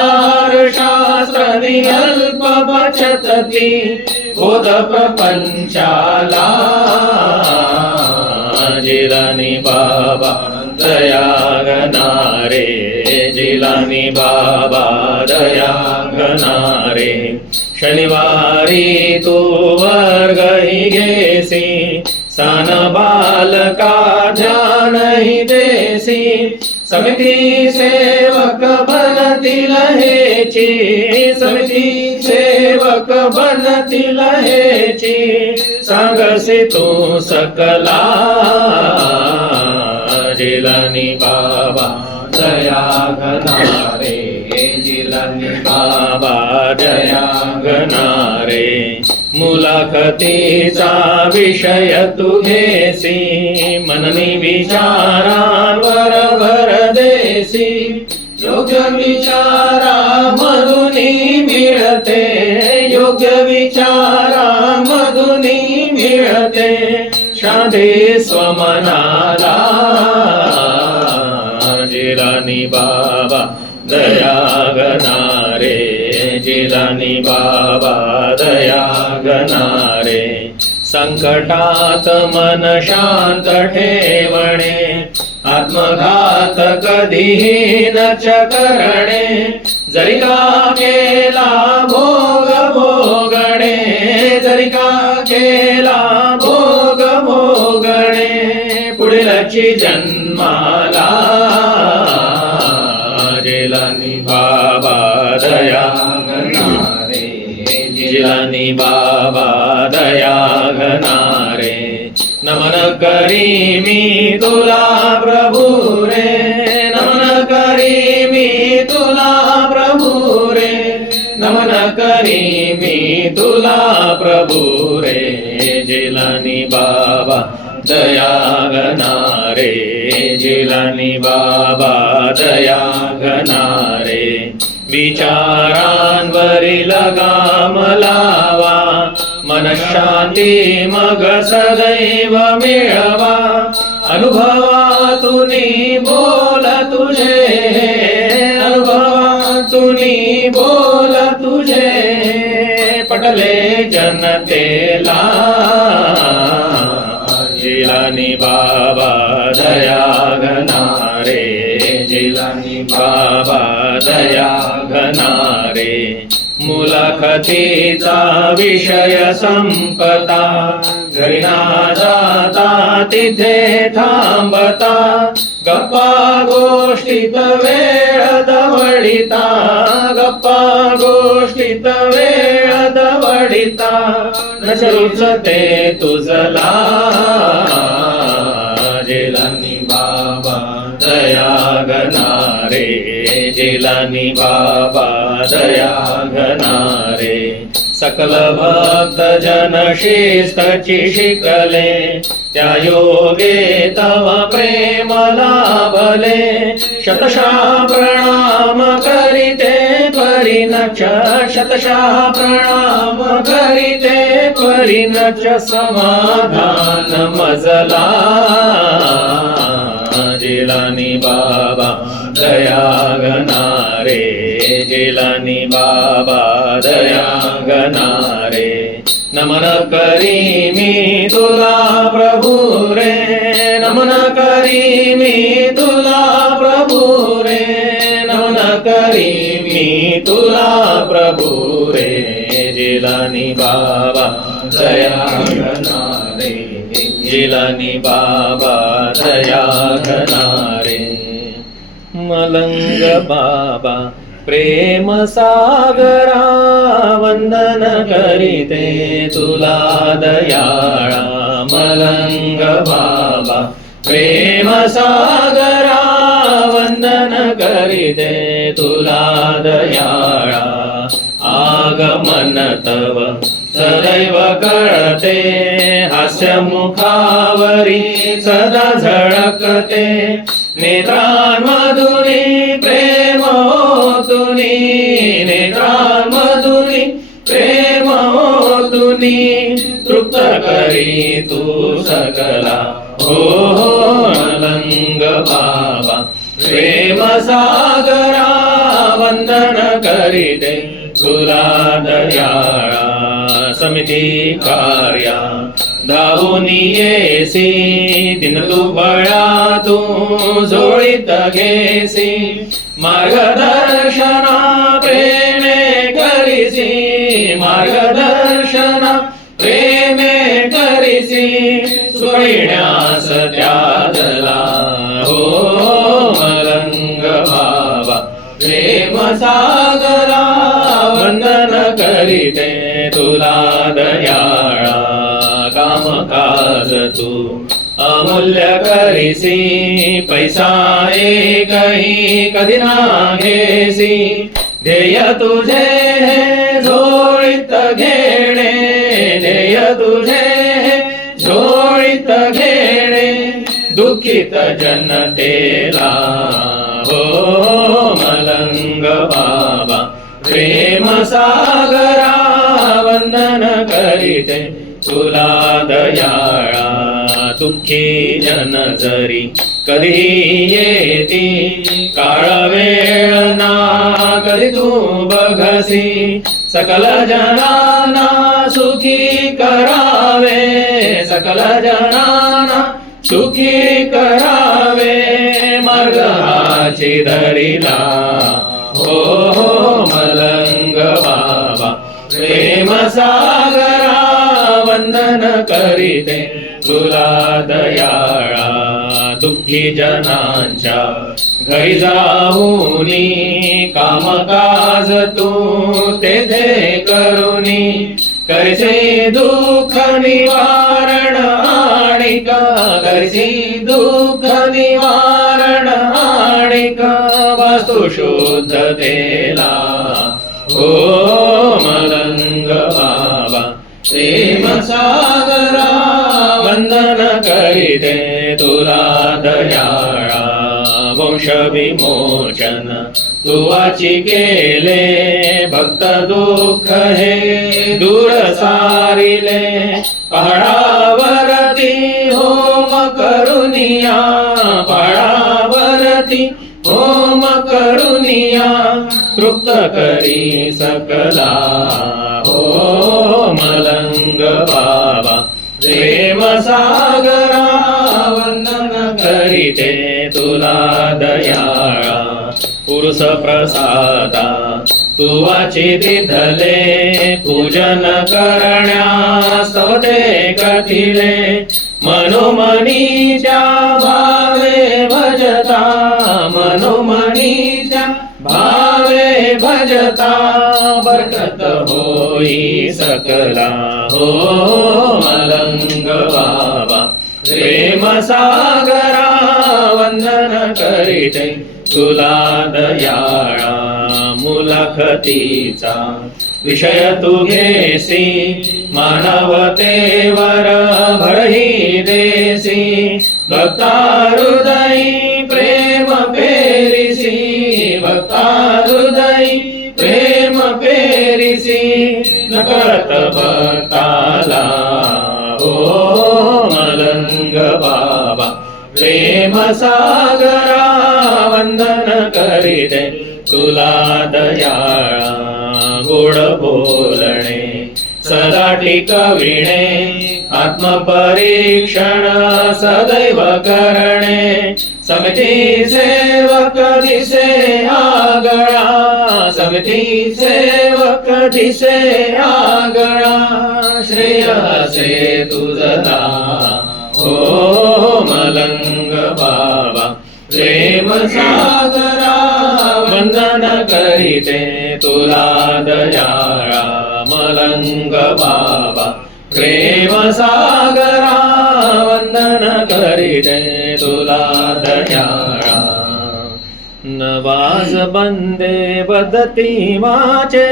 आहार शास्त्र निअल्प बचतती बोध प्रपंचाला जिलानी बाबा दया गणारे जिलानी बाबा दया गणारे शनिवारी तू वर्ग ही घेसी सन बालका ध्यान ही देसी समिती सेवक बनतील हेची समिती सेवक बनतील हेची सांगसी तू सकला जिलानी बाबा दया गणारे जिलानी बाबा दया गणारे मुलाखतीचा विषय तू घेसी मननी विचारांवर भर देसी योग्य विचारा मधुनी मिळते योग्य विचारा मधुनी मिळते शांती स्वमनाला जिलानी बाबा दया गणारे जिलानी बाबा दया गणारे संकटात मन शांत ठेवणे आत्मघात कधीही न करणे जरी का केला भोग भोगणे जरी का केला भोग भोगणे पुढीलची जन्माला जिलानी बाबा दया गणारे जिलानी बाबा दया गणारे नमन करी मी तुला प्रभु रे नमन करी मी तुला प्रभु रे नमन करी मी तुला प्रभु रे जिलानी बाबा दया गणारे जिलानी बाबा दया गणारे विचारांवरील लगाम लावा मनशांती मग सदैव मिळवा अनुभवातुनी बोल तुझे अनुभवातुनी बोल तुझे पटले जनतेला जिलानी बाबा दया गणारे जिलानी बाबा दया गणारे मुलाखतीचा विषय संपता घरी ना जाता तिथे थांबता गप्पा गोष्टीत वेळ दवडिता गप्पा गोष्टीत वेळ दवडिता नशरूच ते तुझला जिलानी बाबा दया गणारे जिलानी बाबा दया घनारे सकल भक्त जन शिस्तची शिकले त्या योगे तव प्रेम लाभले शतशः प्रणाम करीते परिणच शतशः प्रणाम करीते परिणच समाधान मजला जिलानी बाबा दया घनारे जिलानी बाबा दया घनारे नमन करी मी तुला प्रभु रे नमन करी मी तुला प्रभु रे नमन करी मी तुला प्रभु रे जिलानी बाबा दया घनारे जिलानी बाबा दया घनारे मलंग बाबा प्रेम सागरा वंदन करीते तुला दयाळा मलंग बाबा प्रेम सागरा वंदन करीते तुला दयाळा आगमन तव सदैव कळते हास्य मुखावरी सदा झळकते नेत्रांमधुनी प्रेम ओतुनी नेत्रांमधुनी प्रेम ओतुनी तृप्त करी तू सकला हो मलंग बाबा प्रेम सागरा वंदन करीते तुला दयाळा समिती कार्या धावूनी येसी दिन तू बळा तू जोडीत घेसी मार्गदर्शना प्रेमे करीसी मार्गदर्शना प्रेमे करीसी सोडण्यास त्याजला हो मलंग बाबा प्रेम सागरा वंदन करीते तुला दयाळा काम काज तू अमूल्य करीसी पैसा एकही कधी ना घेसी ध्येय तुझे झोळीत घेणे ध्येय तुझे झोळीत घेणे दुःखित जनतेला हो मलंग बाबा प्रेम सागरा वंदन करीते तुला दयाळा दुःखी जन जरी कधी येती काळ वेळ ना कधी तू बघसी सकल जनांना सुखी करावे सकल जनांना सुखी करावे मार्ग हाची धरिला हो मलंग बाबा प्रेम सागरा वंदन करीते तुला दयाळा दुःखी जनांच्या घरी जाऊनी कामकाज तू तेथे करुनी करसे दुःख निवारण आणिका करसे दुःख निवारण आणिका वास्तु शुद्धतेला हो मलंग बाबा प्रेम सागरा वंदन करीते तुला दयाळा वंश विमोचन तू वाची केले भक्त दुःख हे दूर सारिले पहाडावरती होम करुनिया पहाडावरती होम करुनिया तृप्त करी सकला हो मलंग बाबा प्रेम सागरा वंदन करीते तुला दयाळा पुरुष प्रसादा तू वाची तिथले पूजन करण्यास ते कथिले मनोमनीच्या भावे भजता मनोमनीच्या भावे भजता बरकत होई सकला हो मलंग बाबा प्रेम सागरा वंदन करीते तुला दयाळा मुलाखतीचा विषय तू घेसी मानवतेवर भरही देसी भक्ता हृदयी प्रेम पेरिसी भक्ता हृदयी प्रेम पेरिसी नकळत भक्ताला हो मलंग बाबा प्रेम सागरा वंदन करीते तुला दयाळा गोड बोलणे सदा टिकविणे आत्मपरीक्षण सदैव करणे समिती सेवक दिसे आगळा समिती सेवक दिसे आगळा श्रेयसे तुझला हो मलंग बाबा प्रेम सागरा वंदन करीते तुला दयाळा मलंग बाबा प्रेम सागरा वंदन करीते तुला दयाळा नवाज बंदे बदती वाचे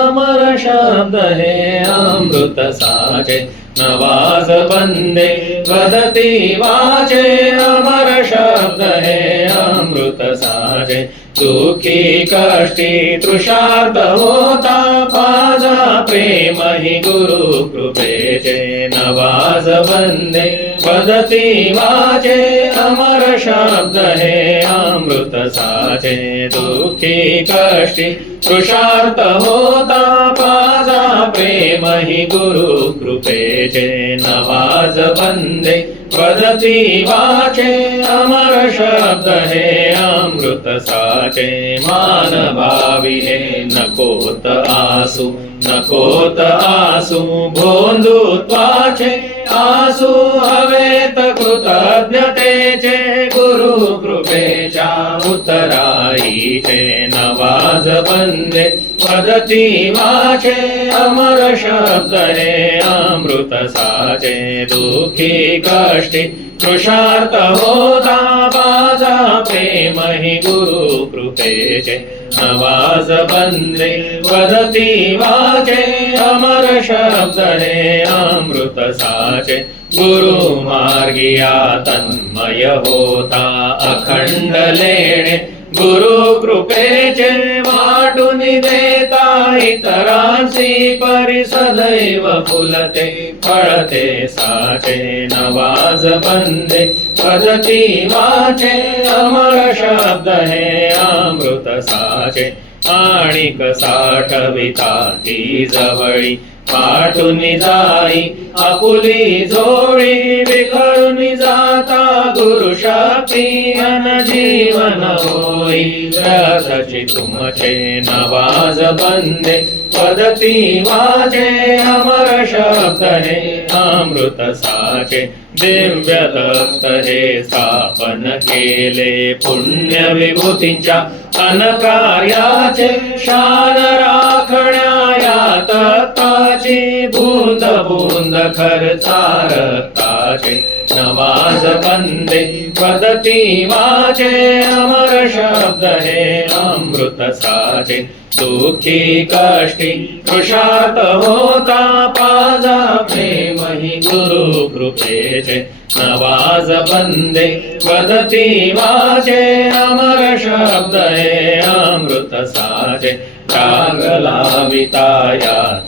अमर शब्द हे अमृत साचे नवाज बंदे बदती वाचे अमर शब्द हे अमृत साचे दुःखी कष्टी तृषार्थ होता पाजा प्रेम हि गुरु कृपेचे नवाज बंदे बदती वाचे अमर शब्द हे अमृत साचे दुःखी कष्टी तृषार्थ होता पाजा प्रेम हि गुरु कृपेचे नवाज बंदे बदती वाचे अमर शब्द हे अमृत साचे मान भाविले नकोत आसू नकोत आसू भोंदुत्वाचे आसू हवेत कृतज्ञतेचे गुरु कृपेच्या उत्तराईचे नवाज बंदे बदती वाचे अमर शब्द हे अमृत साचे दुःखी कष्टी तृषार्थ होता पाजा प्रेम हि गुरु कृपेचे नवाज बंदे बदती वाचे अमर शब्द हे अमृत साचे गुरु मार्गिया तन्मय होता अखंड लेणे गुरु कृपेचे वाटून देता इतरांसी परी सदैव फुलते फळते साचे नवाज बंदे बदती वाचे अमर शब्द हे अमृत साचे आणिक साठविता ती जवळी पाठून जाई आपुली जोडी विखरून जाता गुरु शक्ती अन जीवन होई रथची तुमचे नवाज बंदे बदती वाचे अमर शब्द हे अमृत साचे दिव्य दत्त हे स्थापन केले पुण्य विभूतींच्या अनकार्याचे शान राखण्याया तत्ताची बूंद बूंद खर्चारताचे नवाज बंदे बदती वाचे अमर शब्द हे अमृत साचे दुःखी कष्टी तृषार्थ होता पाजा प्रेम हि गुरु कृपेचे नवाज बंदे बदती वाचे अमर शब्द हे अमृत साचे राग लाविता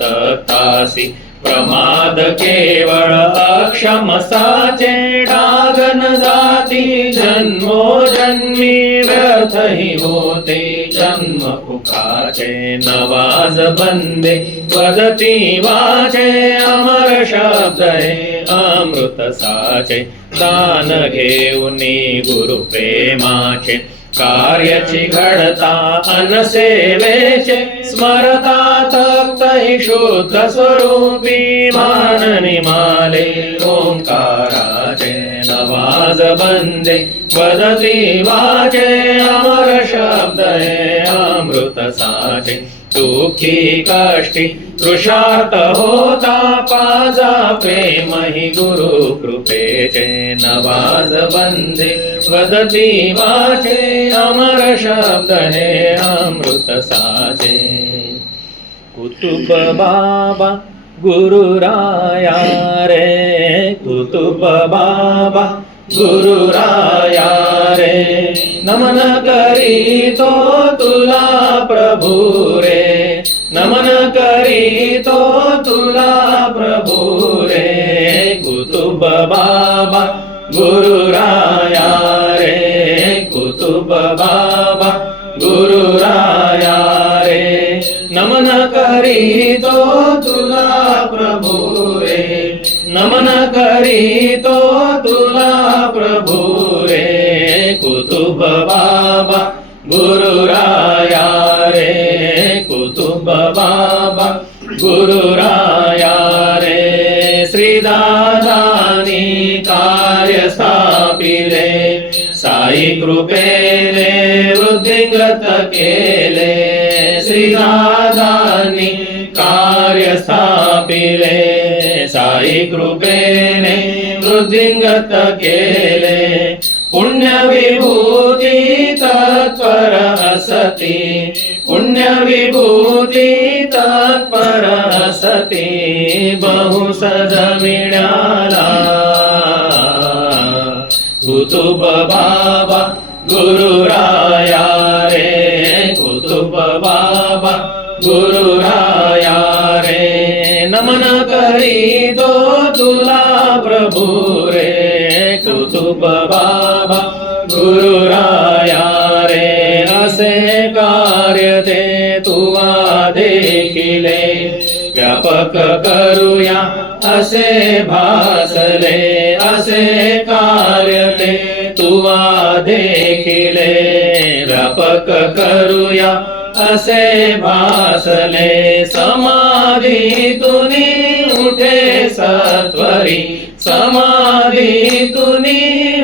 तत्तासी प्रमाद केवळ अक्षम साचे डागन जाती जन्मो जन्मी व्यर्थ ही होते जन्म पुकाचे नवाज बंदे बदती वाचे अमर शब्द हे अमृत साचे दान घेऊनी गुरु प्रेमाचे कार्याची घडता अनसेवेचे स्मरता तक्त हि शुद्ध स्वरूपी माननी माले ओंकाराचे नवाज बंदे बदती वाचे अमर शब्द हे अमृत साचे दुःखी कष्टी कृशार्थ होता पाजा प्रेम हि गुरु कृपेचे नवाज बंधे वदती वाचे अमर शब्द हे अमृत साचे कुतुब बाबा गुरुराया रे कुतुब बाबा गुरुराया रे नमन करीतो तुला प्रभु रे नमन करीतो तुला प्रभु रे कुतुब बाबा गुरुराया रे कुतुब बाबा गुरुराया रे नमन करीतो तुला प्रभु रे नमन करीतो तुला प्रभु रे कुतुब बाबा गुरुराया रे कुतुब बाबा गुरुराया रे श्रीदादानी कार्य स्थापिले साई कृपेने वृद्धिंगत केले श्रीदादानी कार्य स्थापिले साई कृपेने वृद्धिंगत केले पुण्य विभूती तत्पर असती पुण्य विभूती तत्पर असती बहु सजविण्याला कुतुब बाबा गुरुराया रे कुतुब बाबा गुरुराया रे नमन करीतो तुला प्रभु रे कुतुब बाबा गुरुराया रे असे कार्य ते तुवा देखिले व्यापक करूया असे भासले असे कार्य ते तुवा देखिले व्यापक करूया असे भासले समाधीतुनी उठे सत्वरी समाधीतुनी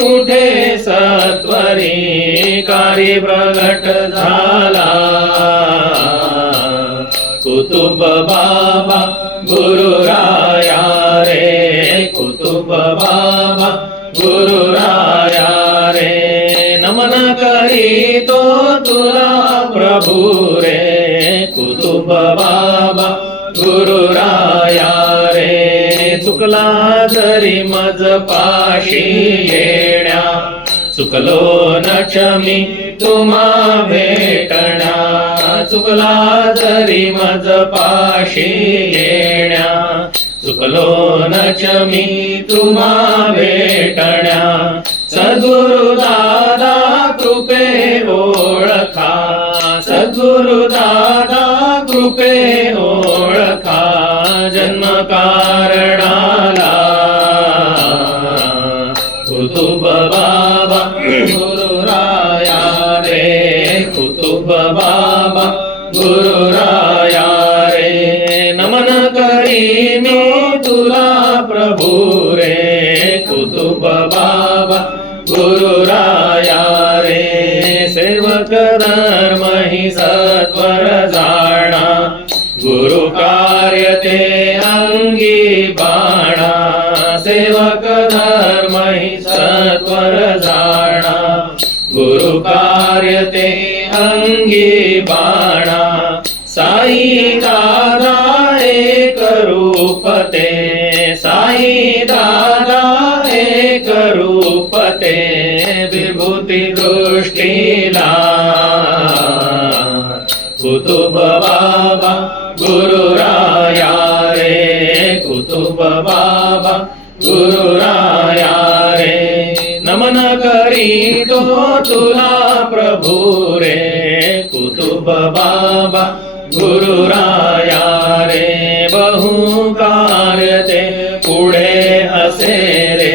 उठे सत्वरी कार्य प्रगट झाला कुतुब बाबा गुरुराया रे कुतुब बाबा गुरुराया रे नमन करीतो तुला प्रभु रे कुतुब बाबा गुरुराया रे चुकला जरी मज पाशी येण्या चुकलो नचमी तुम्हा भेटण्या चुकला जरी मज पाशी येण्या चुकलो नचमी तुम्हा भेटण्या सद्गुरु दादा कृपे ओळखा सद्गुरु दादा कृपे ओळखा जन्म कारणाला कुतुब बाबा गुरुराया रे कुतुब बाबा गुरुराया रे नमन करी मी तुला प्रभु रे कुतुब बाबा गुरुराया रे सेवक धर्म हि सत्वर जाणा गुरु कार्य ते अंगी बाणा सेवक धर्म हि सत्वर जाणा गुरु कार्य ते अंगी बाणा साई दादा एक रूप ते साई दादा एक रूप ते विभूती दृष्टीला कुतुब बाबा गुरुराया रे कुतुब बाबा गुरुराया रे नमन करीतो तुला प्रभु रे कुतुब बाबा गुरुराया रे बहु कार्य ते पुढे असे रे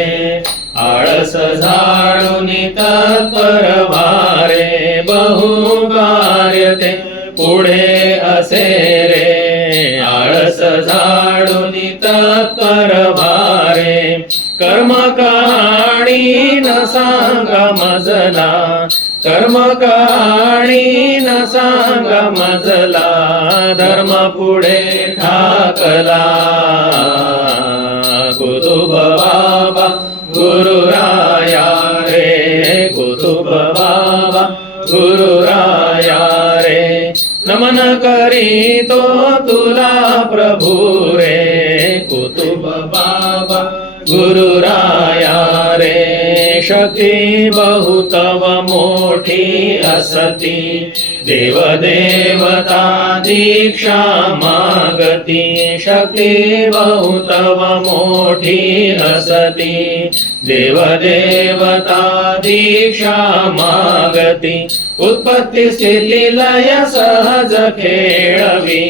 आळस झाडून तत्पर वारे बहु कार्य ते पुढे असे रे आळस झाडून तत्पर वारे कर्म कहाणी न सांगा मजला कर्मकाळी न सांगा मजला धर्म पुढे ठाकला कुतुब बाबा गुरुराया रे कुतुब बाबा गुरुराया रे नमन करीतो तुला प्रभू रे कुतुब बाबा गुरुराया रे शक्ती बहुतव मोठी असती देवदेवता दीक्षा मागती शक्ती बहुतव मोठी असती देवदेवता दीक्षा मागती उत्पत्ती स्थिती लय सहज खेळवी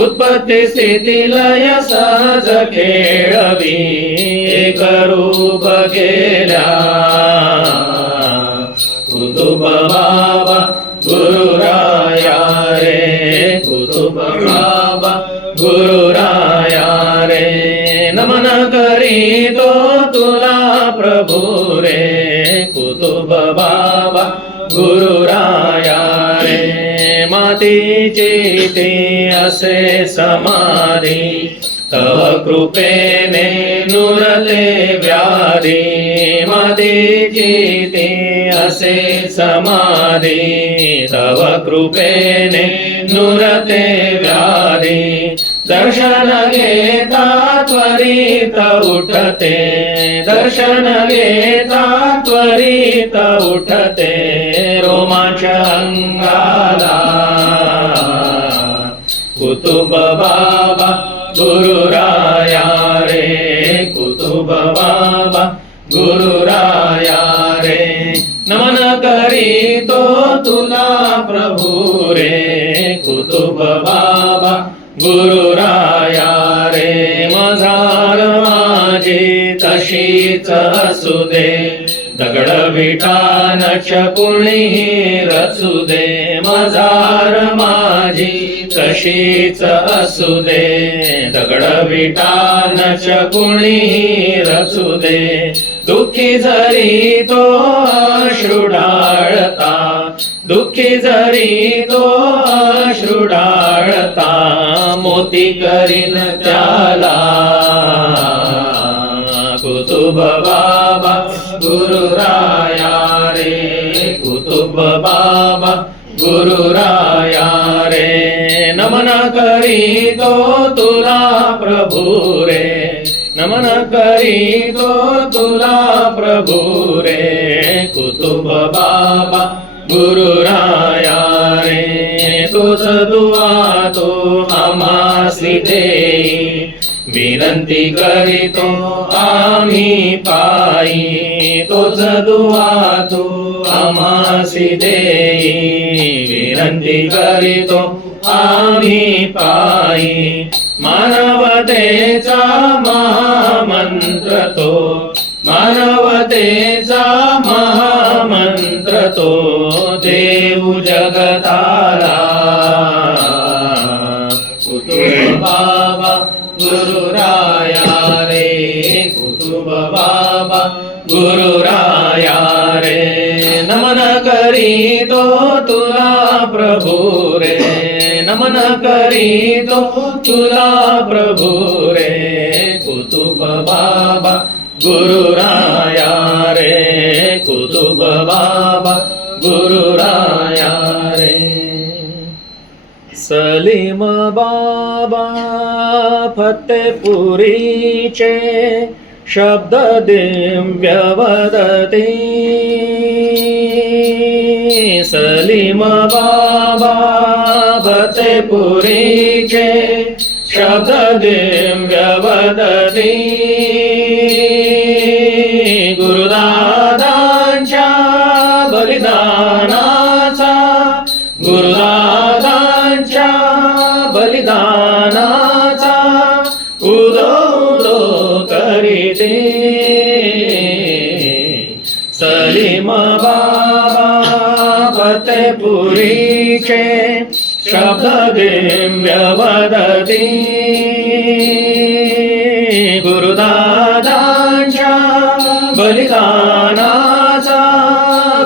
उत्पत्ती स्थिती लय सहज खेळवी एक रूप गेल्या कुतुब बाबा गुरुराया रे कुतुब बाबा गुरुराया रे नमन करीतो तुला प्रभू रे कुतुब बाबा गुरुराया रे मातीची ते असे समाधी तव कृपेने नुरले व्याधी मातीची ते असे समाधी तव कृपेने नुरते व्याधी दर्शन घेता त्वरित उठते दर्शन घेता त्वरित उठते रोमांच अंगाला कुतुब बाबा गुरुराया रे कुतुब बाबा गुरुराया रे नमन करीतो तुला प्रभू रे कुतुब बाबा गुरुराया रे मझार माझी तशीच असू दे दगड विटा कुणी रचू दे मझार माझी तशीच असू दे दगड विटा कुणी रचू दे दुःखी जरी तो अश्रू ढाळता दुःखी जरी तो अश्रू ढाळता मोती करीन त्याला कुतुब बाबा गुरुराया रे कुतुब बाबा गुरुराया रे नमन करीतो तुला प्रभू रे नमन करीतो तुला प्रभू रे कुतुब बाबा गुरुराया रे तुझ दुआ तो आम्हासी देई विनंती करीतो आम्ही पायी तुझ दुआ तू आम्हासी देई विनंती करीतो आम्ही पायी मानवतेचा महामंत्र तो मानवतेचा महामंत्र तो देऊ जगताला कुतुब बाबा गुरुराया रे कुतुब बाबा गुरुराया रे नमन करीतो तुला प्रभू रे नमन करीतो तुला प्रभू रे कुतुब बाबा गुरुराया रे कुतुब बाबा गुरुराया रे सलीम बाबा फतेपुरीचे शब्द दिव्य वदती सलीम बाबा फतेपुरीचे शब्द दिव्य वदती गुरुदादांच्या बलिदानाचा गुरुदादांच्या बलिदानाचा उदो करीते सलीम बाबा फतेपुरीचे शब्द दिव्य वदती गुरुदादांच्या बलिदानाचा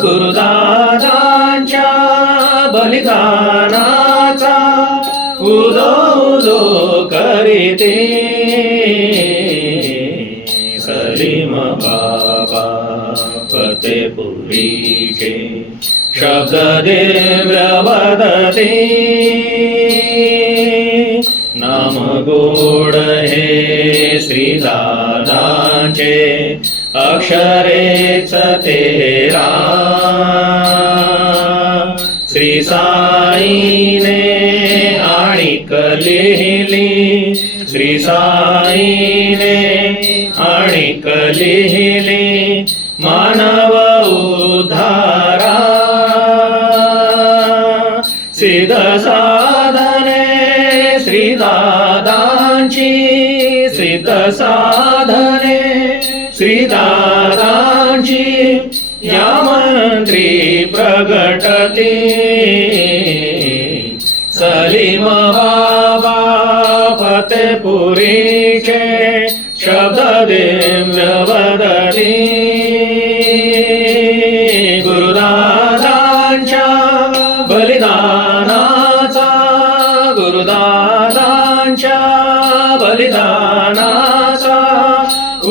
गुरुदादा करीते सलीम बाबा फतेपुरीचे शब्द दिव्य वदते नाम गोड हे श्रीदादांचे अक्षरेच तेरा श्री साईने आणिक लिहिली श्री साईने आणिक लिहिली मानव उद्धारा सिद्ध साधने श्रीदादांची सिद्ध साधने श्रीदादांची या मंत्री प्रगटते सलीम बाबा फतेपुरीचे शब्द दिव्य वदते गुरुदादांच्या बलिदानाचा गुरुदादांच्या बलिदानाचा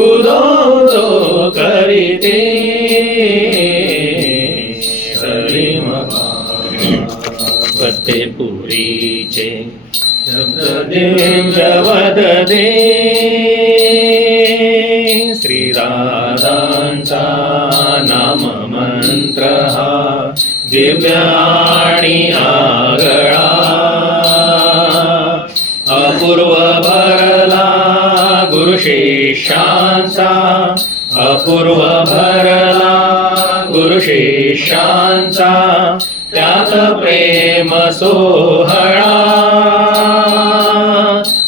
उदो उदो करीते सलीम फतेपुरीचे शब्द दिव्य वदते श्रीदादांचा नाम मंत्र हा दिव्य आणि आगळा अपूर्व भरला गुरु शिष्यांचा अपूर्व भरला गुरु शिष्यांचा त्यात प्रेम सोहळा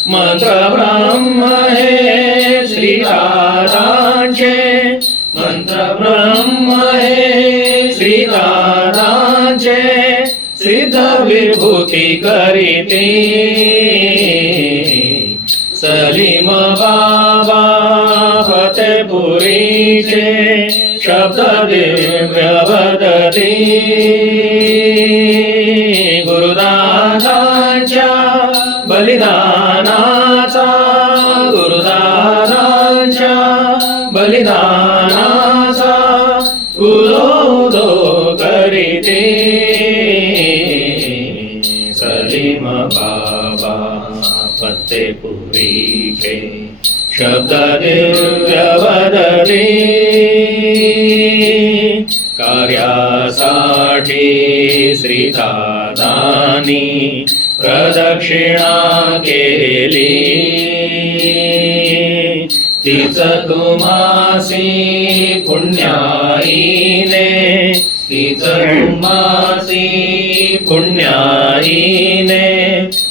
मंत्र ब्रह्म हे श्रीदादांचे मंत्र ब्रह्म हे श्रीदादांचे सिद्ध विभूती करीते सलीम बाबा फतेपुरीचे शब्द दिव्य वदते गुरुदादांच्या बलिदानाचा गुरुदादांच्या बलिदानाचा उदो उदो करीते सलीम बाबा फतेपुरीचे शब्द दिव्य वदते कार्यासाठी श्रीदादांनी प्रदक्षिणा केली तीच तुम्हासी पुण्याईने तीच तुम्हासी पुण्याईने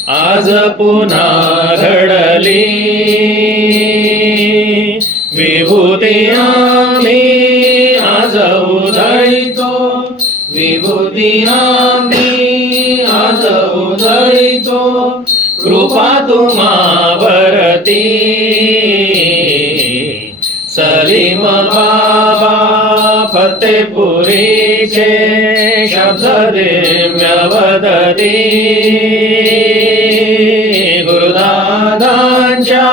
आज पुन्हा घडली विभूती आम्ही आज उधळितो विभूती आम्ही आज उधळितो कृपा तुम्हावरती सलीम बाबा फतेपुरीचे शब्द दिव्य वदते गुरुदादांच्या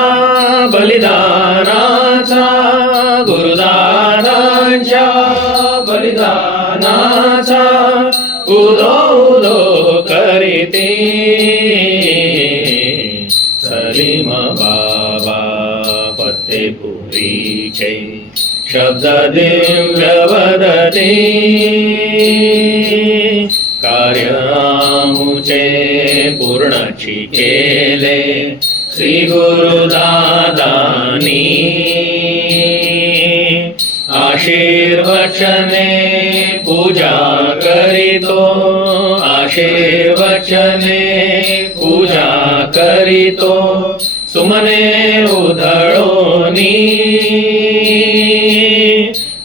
बलिदानाचा गुरुदादांच्या बलिदानाचा उदो उदो करीते सलीम बाबा फतेपुरीचे शब्द दिव्य वदते कार्य आमुचे पूर्णची केले श्री गुरुदादांनी आशीर्वचने पूजा करीतो आशीर्वचने पूजा करीतो सुमने उधळोनी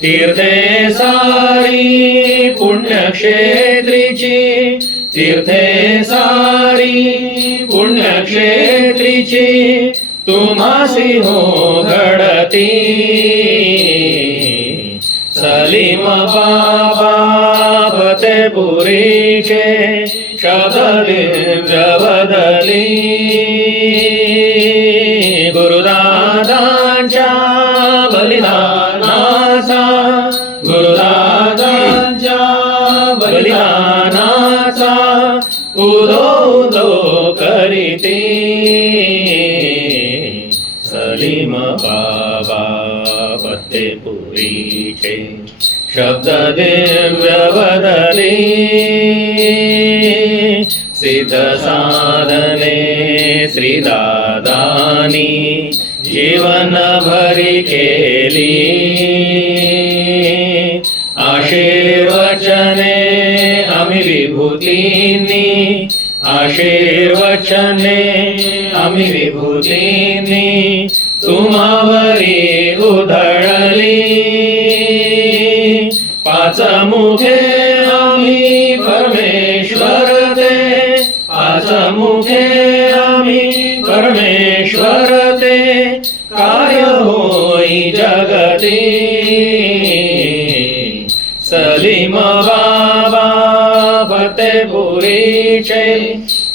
तीर्थे सारी पुण्यक्षेत्रीची तीर्थे सारी पुण्यक्षेत्रीची तुम्हासी हो घडती सलीम बाबा फतेपुरीचे शब्द दिव्य वदती बलिदानाचा गुरुदादांच्या बलिदानाचा उदो उदो करीते सलीम बाबा फतेपुरीचे शब्द दिव्य बदले सिद्ध साधने श्रीदादानी जीवन भरी केली आशीर्वचने आम्ही विभूतींनी आशीर्वचने आम्ही विभूतींनी तुम्हावरी उधळली पाच मुखे आम्ही परमेश्वर ते पाच मुखे आम्ही परमेश्वर ते कार्य होई जगती सलीम बाबा फतेपुरीचे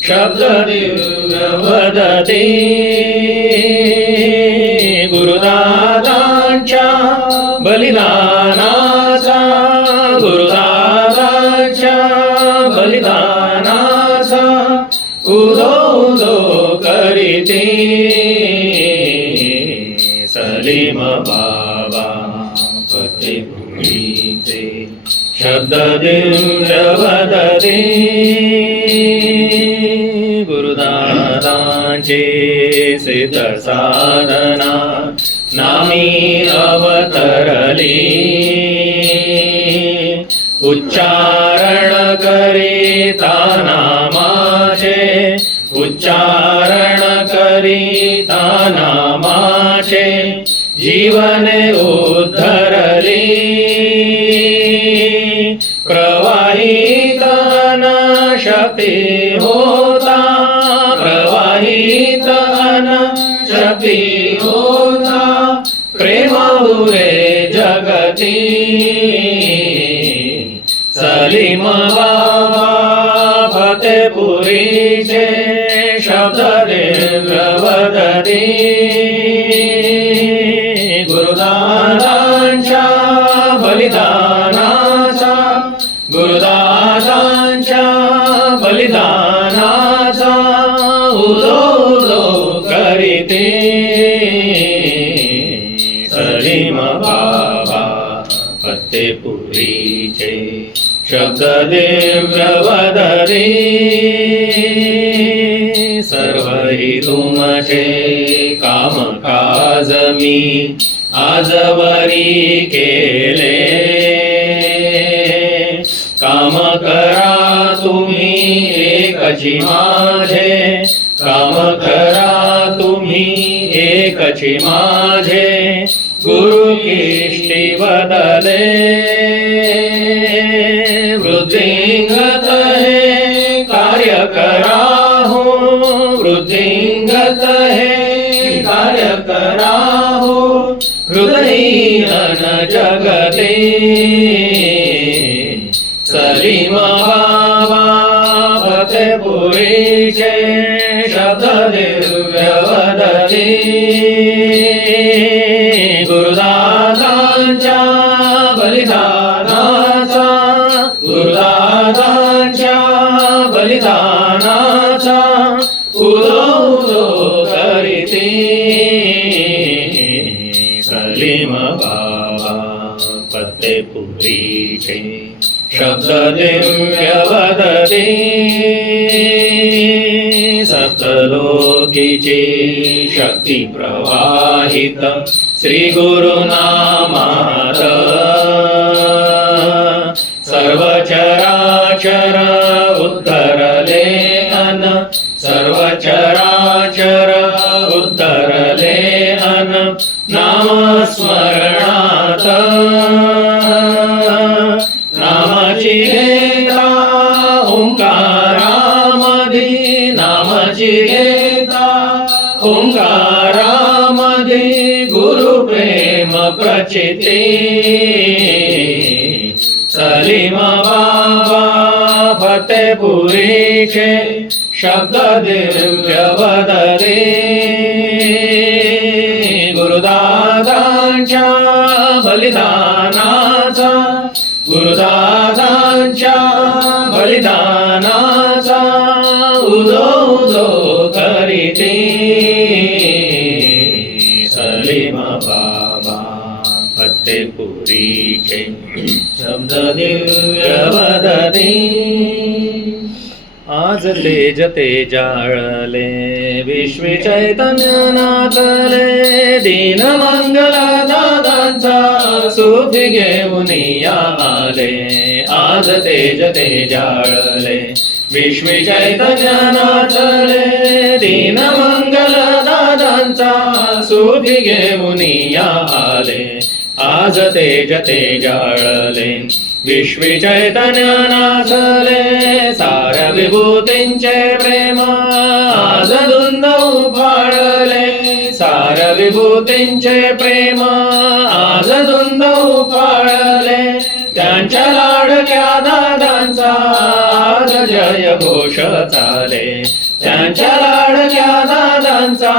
शब्द दिव्य वदती गुरुदादांच्या बलिदानाचा गुरुदादांच्या बलिदानाचा उदो उदो करीते सलीम बाबा फतेपुरीचे शब्द दिव्य वदती गुरुदादांचे सिद्ध साधना नामी अवतरली उच्चारण करीता नामाचे उच्चारण करीता नामाचे जीवने उद्धरली प्रवाहित शक्ती होता प्रवाहित शक्ती होता प्रेम उरे जगती सलीम बाबा फतेपुरीचे शब्द दिव्य वदती गुरुदादांच्या बलिदानाचा गुरुदादांच्या बलिदानाचा उदो उदो करीते सलीम बाबा फतेपुरीचे शब्द दिव्य वदती सर्व ही तुमचे काम काज मी आजवरी केले काम करा तुम्ही एकची माझे काम करा तुम्ही एकची माझे गुरु किष्टी बदले वृद्धिंगत हे कार्य करा हो वृद्धिंगत हे कार्य करा हो हृदयीन जगते सलीम बाबा फतेपुरीचे शब्द दिव्य वदती गुरुदादांच्या बलिदानाचा गुरुदादांच्या बलिदानाचा उदो उदो करीते सलीम बाबा फतेपुरीचे शब्द दिव्य वदती सप्तलोकीची शक्ती प्रवाहित श्री गुरुनामात सर्व चराचर उद्धरले अन सर्व चराचर उद्धरले अन नामस्मरणात नामाची घेता ओंकारामधी नामाची घेता ओंकारामधी गुरुप्रेम प्रचिते सलीम बाबा फतेपुरीचे शब्द दिव्य वदती गुरुदास गुरुदादांच्या बलिदानाचा, गुरुदादांच्या बलिदानाचा उदो उदो करीते सलीम बाबा. फत्तेपुरीचे शब्द दिव्य वदते, आज तेज तेजाळले विश्वी चैतन्य नाचले. दीन मंगल दादांचा सुखी घेऊन या आले. आज तेज तेजाळले विश्वी चैतन्य नाचले. दीन मंगल दादांचा सुखी घेऊन या आले. आज तेज तेजाळले विश्वी चैतन्य नाचले. साऱ्या विभूतींचे प्रेम आज धुंद उफाळले. साऱ्या विभूतींचे प्रेम आज धुंद उफाळले. त्यांच्या लाडक्या दादांचा आज जय घोष चाले. त्यांच्या लाडक्या दादांचा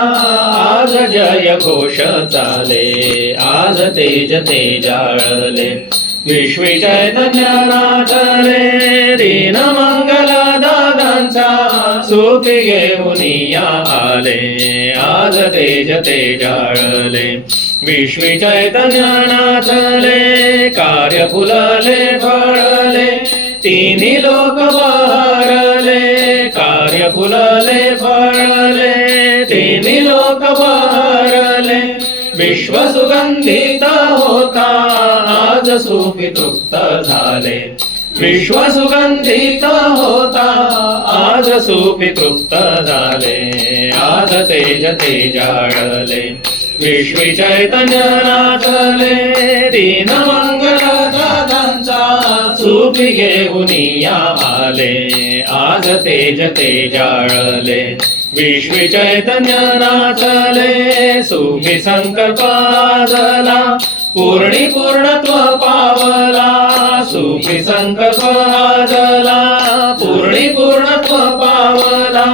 आज जय घोष चाले. आज तेज तेजाळले विश्वी चैतन्य नाचले. दीन मंगल दादांचा सुखी घेऊन या आले. आज तेज तेजाळले विश्वी चैतन्य नाचले. कार्य फुलले फळले तिन्ही लोक बहरले. कार्य फुलले फळले तिन्ही लोक बहरले. विश्व सुगंधित होता आज सुखी तृप्त झाले. विश्व सुगंधित होता आज सुखी तृप्त झाले. आज तेज तेजाळले विश्वी चैतन्य नाचले. दीन मंगल दादांचा सुखी घेऊन या आले. आज तेज तेजाळले विश्वी चैतन्य नाचले. सुखी संकल्प आजला पूर्णी पूर्णत्व पावला. सुखी संकल्प आजला पूर्णी पूर्णत्व पावला.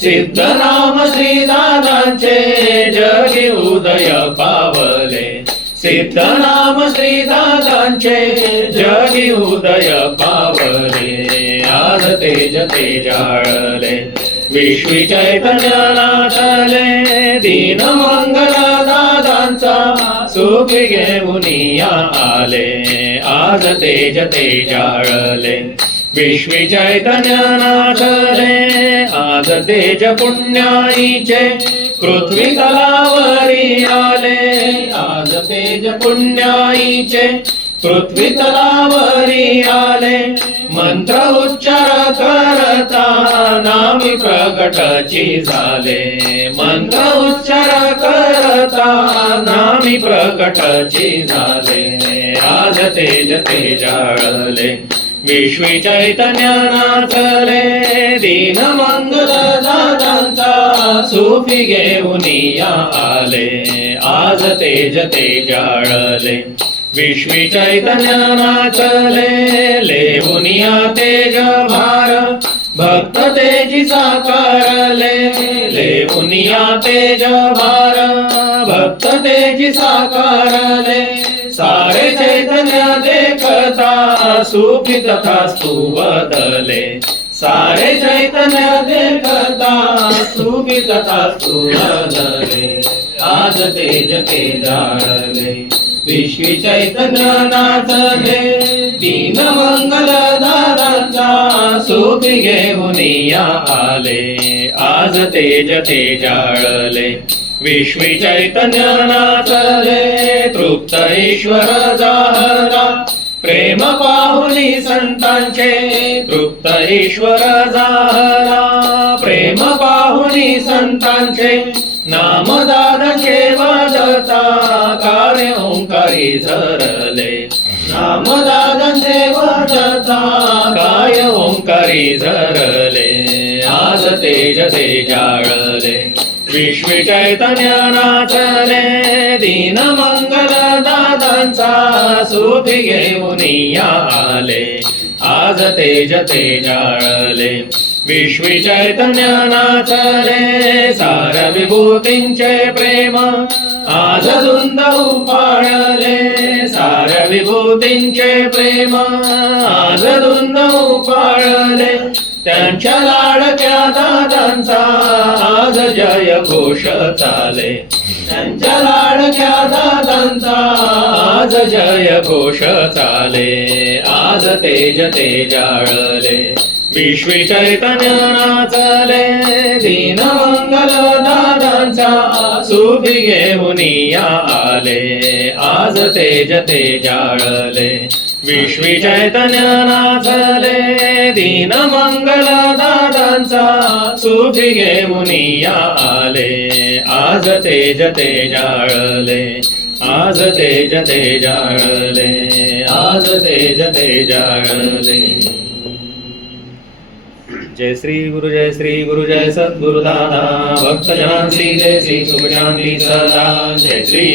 सिद्ध नाम श्री दादांचे जगी उदय पावले. सिद्ध नाम श्री दादांचे जगी उदय पावले. आज तेज तेजाळले विश्वी चैतन्य नाचले. दीन मंगल दादांचा सुखी घेऊन या आले. आज तेज तेजाळले विश्वी चैतन्य नाचले. आज तेज पुण्याईचे पृथ्वी तलावरी आले. आज तेज पुण्याईचे पृथ्वी तलावरी आले. मंत्र उच्चार करता नामी प्रगटाची झाले. मंत्र उच्चार करता नामी प्रगटाची झाले. आज तेज तेजाळले विश्वी चैतन्य नाचले. दीन मंगल दादांचा सुखी घेऊन या आले. आज तेज तेजाळले विश्वी चैतन्य नाचले. लेहुनिया तेज भार भक्त तेजी साकारले. लेहुनिया तेज भार भक्त तेजी साकारले. सारे चैतन्य देखता सुखी तथास्तु बदले. सारे चैतन्य देखता सुखी तथास्तु बदले. आज तेज तेजाळले विश्वी चैतन्य नाचले. दीन मंगल दादांचा सुखी घेऊन या आले. आज तेज तेजाळले विश्वी चैतन्य नाचले. तृप्त ईश्वर झाला प्रेम पाहुनी संतांचे. तृप्त ईश्वर झाला प्रेम पाहुनी संतांचे. नाम दादांचे वाजता कार्य ओंकारी झरले. नाम दादांचे वाजता काय ओंकारी झरले. आज तेज तेजाळले विश्वी चैतन्य नाचले. दीन मंगल दादांचा सुखी घेऊन या आले. आज तेज तेजाळले विश्वी चैतन्य नाचले सार विभूतींचे प्रेम आज धुंद उफाळले सार विभूतींचे प्रेम आज धुंद उफाळले त्यांच्या लाडक्या दादांचा आज जय घोष चाले त्यांच्या लाडक्या दादांचा आज जय घोष चाले आज तेज तेजाळले विश्वी चैतन्य नाचले दीनमंगल दादांचा सुखी घेऊन आले आज तेज तेजाळले विश्वी चैतन्य नाचले दीनमंगल दादांचा सुखी घेऊन आले आज तेज तेजाळले आज तेज तेजाळले आज तेज तेजाळले जय श्री गुरु जय सद्गुरु दादा भक्तजनांसी देसी सुख शांती सदा जय श्री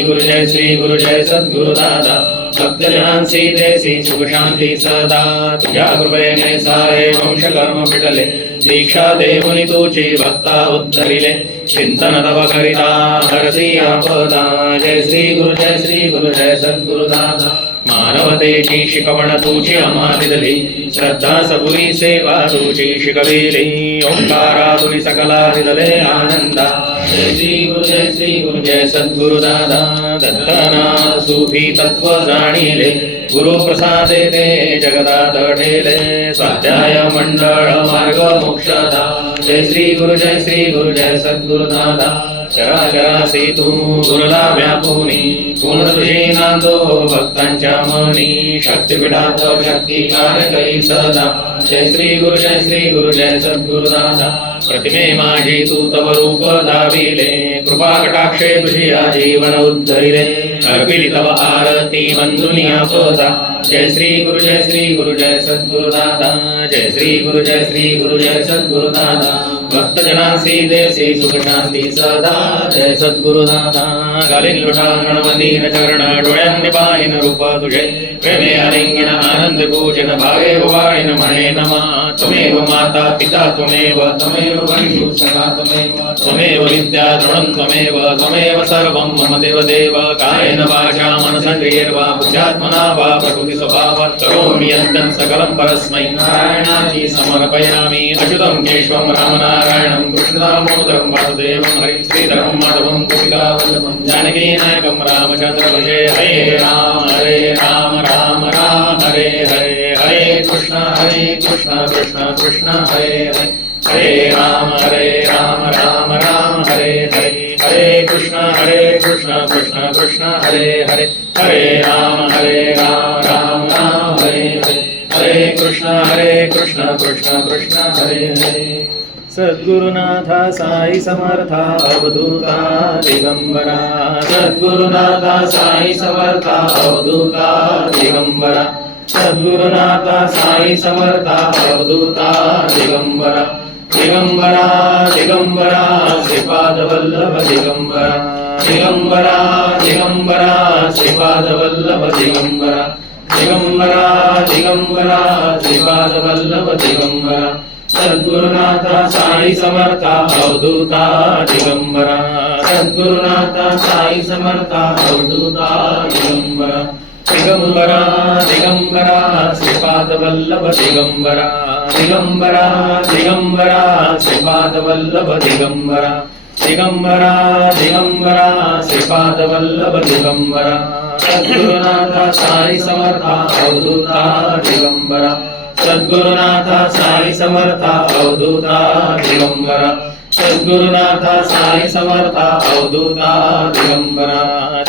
गुरु जय सद्गुरु दादा भक्तजनांसी देसी सुख शांती सदा तुझ्या कृपेने सारे वंश कर्म फिटले दीक्षा देऊनी तुझी भक्ता उद्धरिले चिंतन तव करिता हरसी आपदा जय श्री गुरु जय सद्गुरु दादा मानवतेची शिकवण तुझी आम्हाला दिली श्रद्धा सबुरी सेवा तुझी शिकविली ओंकारातुनी सकला दिले आनंदा जय श्री गुरु जय सद्गुरु दादा दत्तना सुफी तत्व जाणिले गुरु प्रसादे ते जगदात ठेले स्वाध्याय मंडळ मार्ग मोक्षदा जय श्री गुरु जय सद्गुरु दादा चराचरासी तू गुरुला व्यापुनी गुण तुझी नांदो भक्तांच्या मनी शक्तिपीठात शक्तिकारकई सदा जय श्री गुरु जय सद्गुरु दादा प्रतिमे माझी तू तव रूप धाविले कृपा कटाक्षे तुझी आजीवन उद्धरिले अर्पिली तव आरती वंदुनिया पदा जय श्री गुरु जय सद्गुरु दादा जय श्री गुरु जय सद्गुरु दादा भक्तजनांसी देसी सुख शांती सदा जय सद्गुरु दादा घालीन लोटांगण मंदिर चरण डोळ्यांनी पाहिन रूप तुझे प्रेमे आलिंगन आनंद पूजन भावे वाळीन म्हणे नमा त्वमेव माता पिता त्वमेव बंधु सखा त्वमेव विद्या द्रोणं त्वमेव सर्वं मम देव कायेन वाचा मनसेन्द्रियैर्वा बुद्ध्यात्मना वा प्रकृति स्वभावात् करोमि यद्यत् सकलं परस्मै नारायणाय समर्पयामि अच्युतं केशवं रामनारायणं कृष्णदामोदरं वासुदेवं हरिं श्रीधरं माधवं गोपिकावल्लभं जानकीनायकं रामचन्द्र भजे हरे राम राम राम हरे हरे हरे कृष्ण कृष्ण कृष्ण हरे हरे हरे राम राम राम हरे हरे हरे कृष्ण कृष्ण कृष्ण हरे हरे हरे राम राम राम हरे हरे हरे कृष्ण कृष्ण कृष्ण हरे हरे सद्गुरुनाथा साई समर्था अवधूता दिगंबरा सद्गुरुनाथा साई समर्था अवधूता दिगंबरा सद्गुरुनाथा साई समर्था अवधूता दिगंबरा दिगंबरा दिगंबरा श्रीपाद वल्लभ दिगंबरा दिगंबरा दिगंबरा श्रीपाद वल्लभ दिगंबरा दिगंबरा दिगंबरा श्रीपाद वल्लभ दिगंबरा सद्गुरुनाथा साई समर्था अवधूता दिगंबरा सद्गुरुनाथा साई समर्था अवधूता दिगंबरा दिगंबरा दिगंबरा श्रीपाद वल्लभ दिगंबरा दिगंबरा दिगंबरा श्रीपाद वल्लभ दिगंबरा दिगंबरा दिगंबरा श्रीपाद वल्लभ दिगंबरा सद्गुरुनाथा साई समर्था अवधूता दिगंबरा सद्गुरुनाथा साई समर्था अवधूता दिगंबरा सद्गुरुनाथा साई समर्था अवधूता दिगंबरा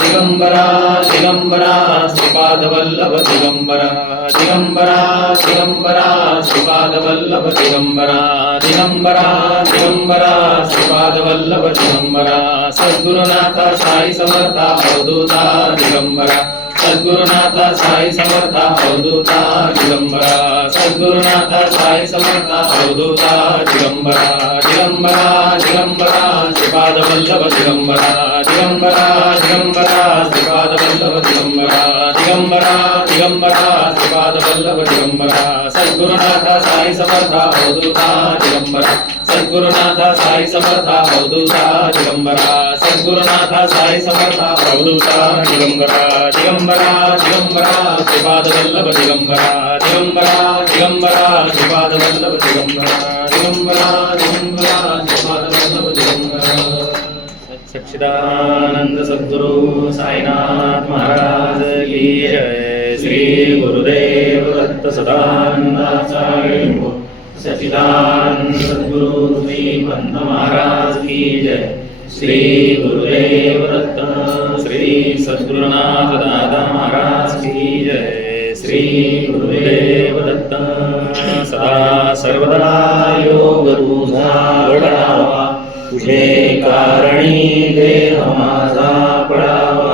दिगंबरा दिगंबरा श्रीपाद वल्लभ दिगंबरा दिगंबरा दिगंबरा श्रीपाद वल्लभ दिगंबरा दिगंबरा दिगंबरा श्रीपाद वल्लभ दिगंबरा सद्गुरुनाथा साई समर्था अवधूता दिगंबरा सद्गुरुनाथा साई समर्था अवधूता दिगंबरा सद्गुरुनाथा साई समर्था अवधूता दिगंबरा दिगंबरा दिगंबरा श्रीपाद वल्लभ दिगंबरा दिगंबरा दिगंबरा श्रीपाद वल्लभ दिगंबरा दिगंबरा दिगंबरा श्रीपाद वल्लभ दिगंबरा सद्गुरुनाथ साई समर्था अवधूता दिगंबरा सद्गुरुनाथ साई समर्था अवधूता दिगंबरा सद्गुरुनाथ साई समर्था अवधूता दिगंबरा दिगंबरा दिगंबरा श्रीपाद वल्लभ दिगंबरा दिगंबरा दिगंबरा श्रीपाद वल्लभ दिगंबरा दिगंबरा दिगंबरा श्रीपाद वल्लभ दिगंबरा सच्चिदानंद सद्गुरु साईनाथ महाराज की जय। श्री गुरुदेव दत्त सदानंदाचार्य सच्चिदानंद सद्गुरु श्री पंत महाराज की जय। श्री गुरुदेव दत्त श्री सद्गुरुनाथ दादा महाराज की जय। श्री गुरुदेव दत्त सदा सर्वदा योग तुझा घडावा तुझे कारणी देह माझा पडावा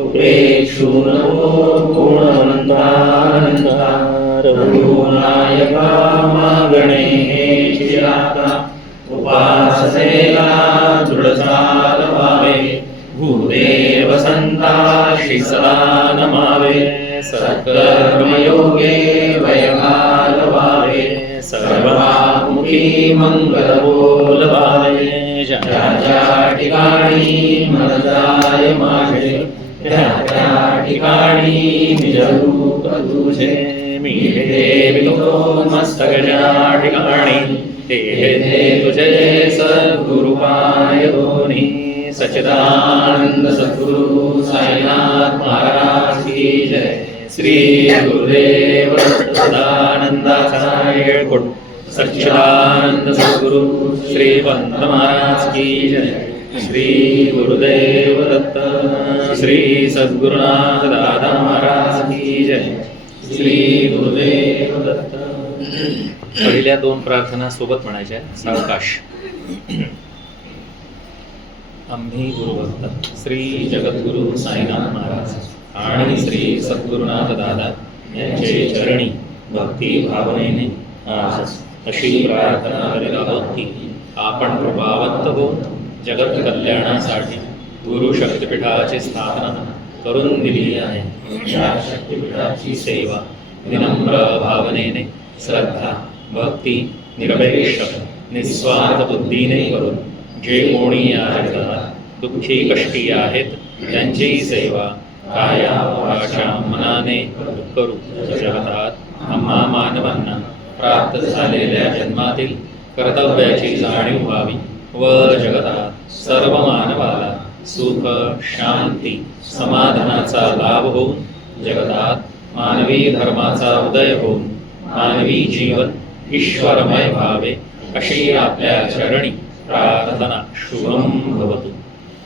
उपेक्षू नको गुणवंता रघुनायका मागणे हे चिराता उपासनेला दृढ चालवावे भूदेव संताशी सदा नमावे सत्कर्मयोगे वयघालवावे सर्वामुखी मंगल बोलवावे ज्या ठिकाणी मन जाय माझे त्या ठिकाणी निज रूप तुझे मी ठेवितो मस्तक ज्या ठिकाणी ते तुझे सद्गुरुपाय दोन्ही सच्चिदानंद सद्गुरु साईनाथ महाराज की जय। श्री गुरुदेव सदानंदाचार्य कुट सच्चिदानंद सद्गुरु श्री पंत महाराज की जय। श्री गुरुदेव दत्त श्री सद्गुरुनाथ दादा महाराज की जय। श्री गुरुदेव दत्त। पहिल्या दोन प्रार्थना सोबत म्हणायच्या सावकाश। आम्ही गुरुभक्त श्री जगद्गुरु साईनाथ महाराज आणि श्री सद्गुरुनाथ दादा यांचे चरणी भक्ती भावनेने आज अशी प्रार्थना करीत आहोत की आपण कृपावंत होऊन जगत कल्याणासाठी गुरु शक्तिपीठाची स्थापना करून दिली आहे। या शक्तिपीठाची सेवा विनम्र भावनेने श्रद्धा भक्ती निरपेक्ष निस्वार्थ बुद्धीने करून जे कोणी या जगात दुःखी कष्टी आहेत त्यांची सेवा काया वाचा मनाने करू जगतात आम्हा मानवांना प्राप्त झालेल्या जन्मातील कर्तव्याची जाणीव व्हावी व जगतात सर्व मानवाला सुख शांती समाधानाचा लाभ होऊन जगतात मानवी धर्माचा उदय होऊन मानवी जीवन ईश्वरमय व्हावे अशी आपल्या चरणी प्रार्थना शुभम भवतु।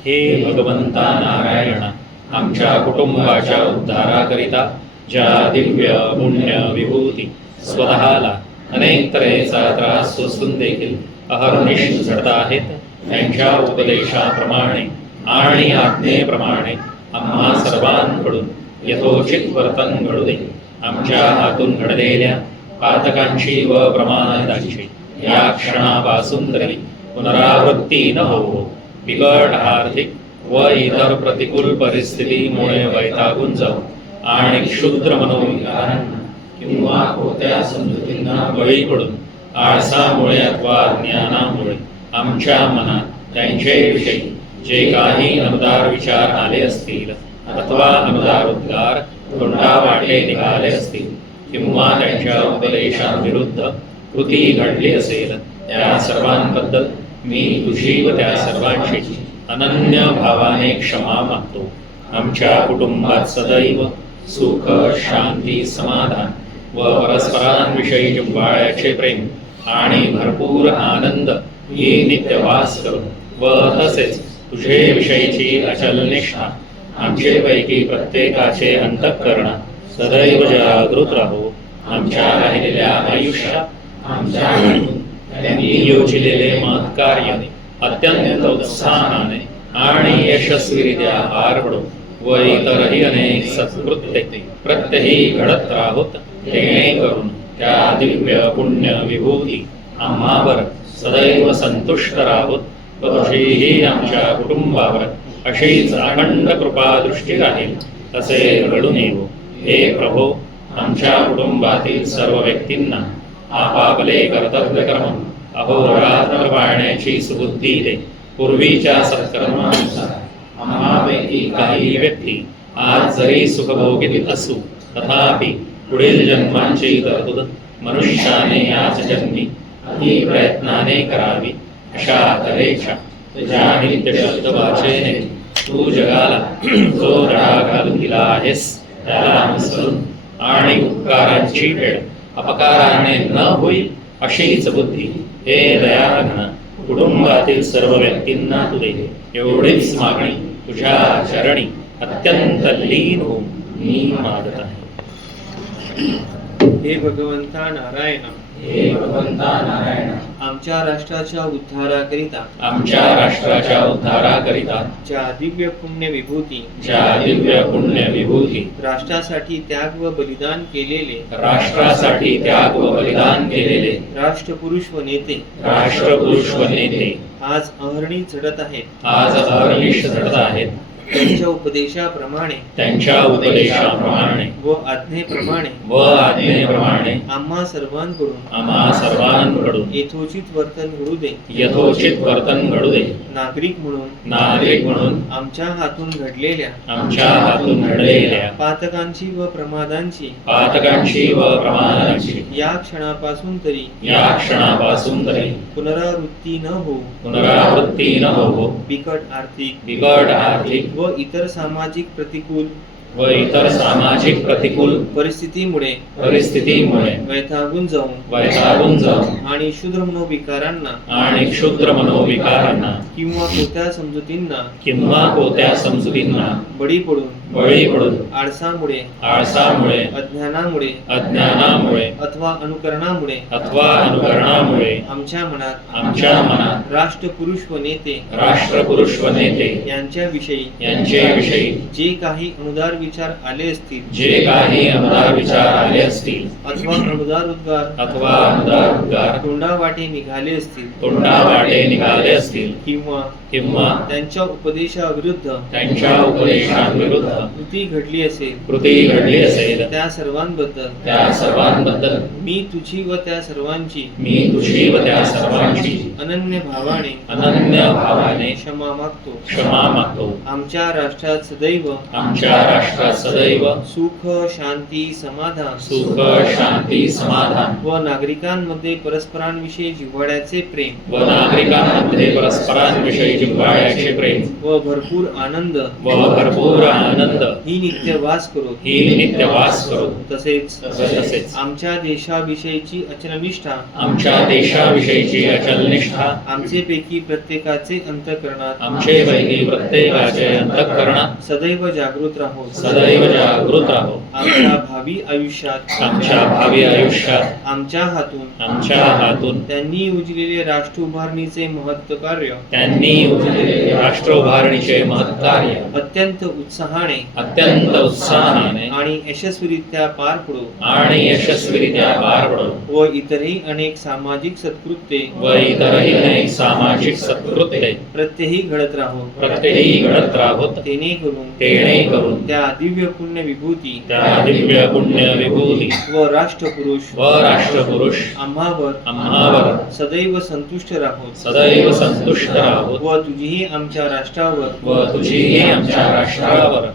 हे भगवंता नारायणा आमच्या कुटुंबाच्या उद्धाराकरिता ज्या दिव्य पुण्य विभूती स्वतःला अनेक तऱ्हेचा त्रास सोसून देखील अहर्निश झटत आहेत त्यांच्या उपदेशाप्रमाणे आणि आज्ञेप्रमाणे आम्हा सर्वांकडून यथोचित वर्तन घडू दे। आमच्या हातून घडलेल्या पातकांची व प्रमादांची या क्षणापासून तरी पुनरावृत्ती न होवो। बिकट आर्थिक व इतर प्रतिकूल परिस्थितीमुळे वैतागून जाऊन आणि क्षुद्र मनोविकारांना किंवा कोणत्या समजुतींना बळी पडून आळसामुळे अथवा ज्ञानामुळे आमच्या मनात त्यांच्याविषयी जे काही अनुदार विचार आले असतील अथवा अनुदार उद्गार तोंडावाटे निघाले असतील किंवा त्यांच्या उपदेशांविरुद्ध कृती घडली असेल त्या सर्वांबद्दल मी तुझी व त्या सर्वांची अनन्य भावाने क्षमा मागतो। आमच्या कुटुंबात सदैव सुख शांती समाधान व परस्परांविषयी जिव्हाळ्याचे प्रेम आणि भरपूर आनंद ही नित्यवास करून व तसेच तुझे विषयीची अचल निष्ठा आमचे पैकी प्रत्येकाचे अंतःकरण सदैव जागृत राहो। आमच्या राहिलेल्या आयुष्यात आमच्या त्यांनी योजिलेले महत्कार्य अत्यंत उत्साहाने आणि यशस्वीरित्या पार पडो व इतरही अनेक सत्कृत्ये प्रत्यही घडत राहोत जेणेकरून त्या दिव्य पुण्य विभूती आम्हावर सदैव संतुष्ट राहोत व तुझीही आमच्या कुटुंबावर अशीच अखंड कृपा दृष्टी राहील तसे घडून येवो। हे प्रभो आमच्या कुटुंबातील सर्व व्यक्तींना आपापले कर्तव्य कर्म अहोरात्र पाळण्याची सुबुद्धी दे. पूर्वीच्या सत्कर्मानुसार आम्हापैकी काही व्यक्ती आज जरी सुखभोगीत असू तथापि पुढील जन्मांची तरतूद मनुष्याने याच जन्मी अति प्रयत्नाने करावी अशा तऱ्हेच्या तुझ्या नित्य शब्द वाचेने तू जगाला जो धडा घालून दिला आहेस त्याला अनुसरून आणि उपकारांची वेळ अपकाराने न होईल अशीच बुद्धी हे दयाघन कुटुंबातील सर्व व्यक्तींना तू दे. एवढीच मागणी तुझ्या चरणी अत्यंत लीन होऊन मी मागत आहे. हे भगवंता नारायण, हे भगवंता नारायण, आमच्या राष्ट्राच्या उद्धाराकरिता ज्या दिव्य पुण्य विभूती राष्ट्रासाठी त्याग व बलिदान केलेले राष्ट्रपुरुष व नेते आज अहर्णी झडत आहेत. त्यांच्या उपदेशाप्रमाणे व आज्ञेप्रमाणे आम्हा सर्वांकडून यथोचित वर्तन घडू दे. नागरिक म्हणून आमच्या हातून घडलेल्या पातकांची व प्रमादांची या क्षणापासून तरी पुनरावृत्ती न हो. बिकट आर्थिक व इतर सामाजिक प्रतिकूल परिस्थितीमुळे वैतागून जाऊन आणि क्षुद्र मनोविकारांना किंवा कोत्या समजुतींना बळी पडून आळसामुळे अज्ञानामुळे अथवा अनुकरणामुळे आमच्या मनात राष्ट्रपुरुष व नेते यांच्याविषयी जे काही अनुदार विचार आले असतील अथवा अनुदार उद्गार तोंडावाटे निघाले असतील किंवा त्यांच्या उपदेशाविरुद्ध कृती घडली असेल त्या सर्वांबद्दल मी तुझी व त्या सर्वांची अनन्य भावाने क्षमा मागतो. आमच्या राष्ट्रात सदैव सुख शांती समाधान व नागरिकांमध्ये परस्परांविषयी जिव्हाळ्याचे प्रेम व भरपूर आनंद ही नित्य वास करो. तसेच आमच्या देशाविषयी अचलनिष्ठा आमचे पैकी प्रत्येकाचे अंतःकरणात सदैव जागृत राहो. आमच्या भावी आयुष्यात आमच्या हातून त्यांनी उजलेले राष्ट्र उभारणीचे महत्त्व कार्य अत्यंत उत्साहाने आणि यशस्वीरित्या पार पडो. व इतरही अनेक सामाजिक सत्कृत्ये प्रत्येही घडत राहो. तेने करून त्या दिव्य पुण्य विभूती व राष्ट्रपुरुष आम्हावर सदैव संतुष्ट राहो. व तुझीही आमच्या राष्ट्रावर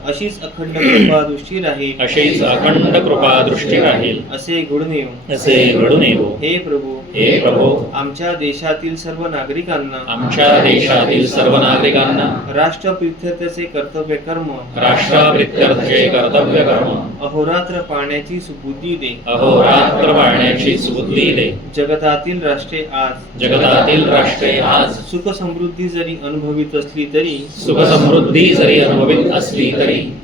अशीच अखंड कृपा दृष्टी राहील असे घडून येवो. हे प्रभू आमच्या देशातील सर्व नागरिकांना राष्ट्रप्रीत्यर्थाचे कर्तव्य कर्म अहोरात्र पाळण्याची सुबुद्धी दे. जगतातील राष्ट्रे आज सुख समृद्धी जरी अनुभवित असली तरी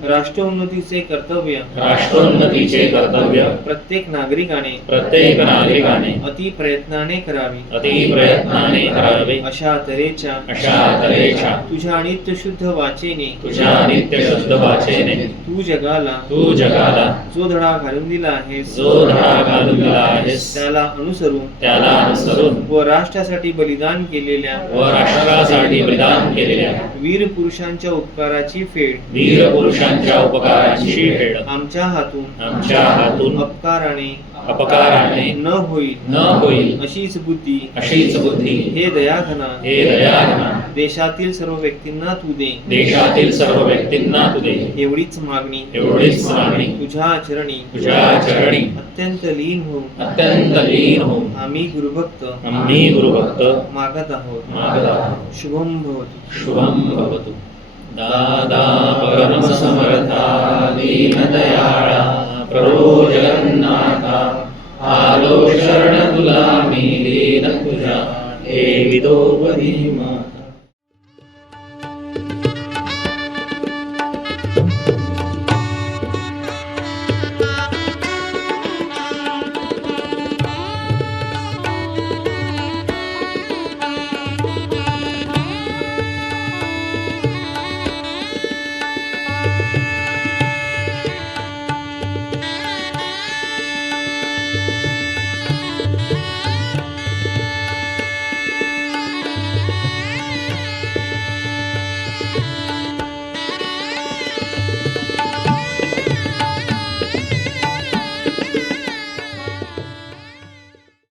राष्ट्रोन्नतीचे कर्तव्य प्रत्येक नागरिकाने अति प्रयत्नाने करावे. अशा तऱ्हेच्या तुझ्या नित्य शुद्ध वाचेने तू जगाला जो धडा घालून दिला आहेस त्याला अनुसरून व राष्ट्रासाठी बलिदान केलेल्या वीर पुरुषांच्या उपकाराची फेड आमच्या हातून अपकाराने न होईल अशीच बुद्धी हे दयाघना देशातील सर्व व्यक्तींना तू दे एवढीच मागणी तुझ्या चरणी अत्यंत लीन होऊन आम्ही गुरुभक्त मागत आहोत. शुभम भवतु. दादा परम समर्था दीनदयाळा प्रभो जगन्नाथा आलो शरण तुला मी दीन तुझा हे विदोपदी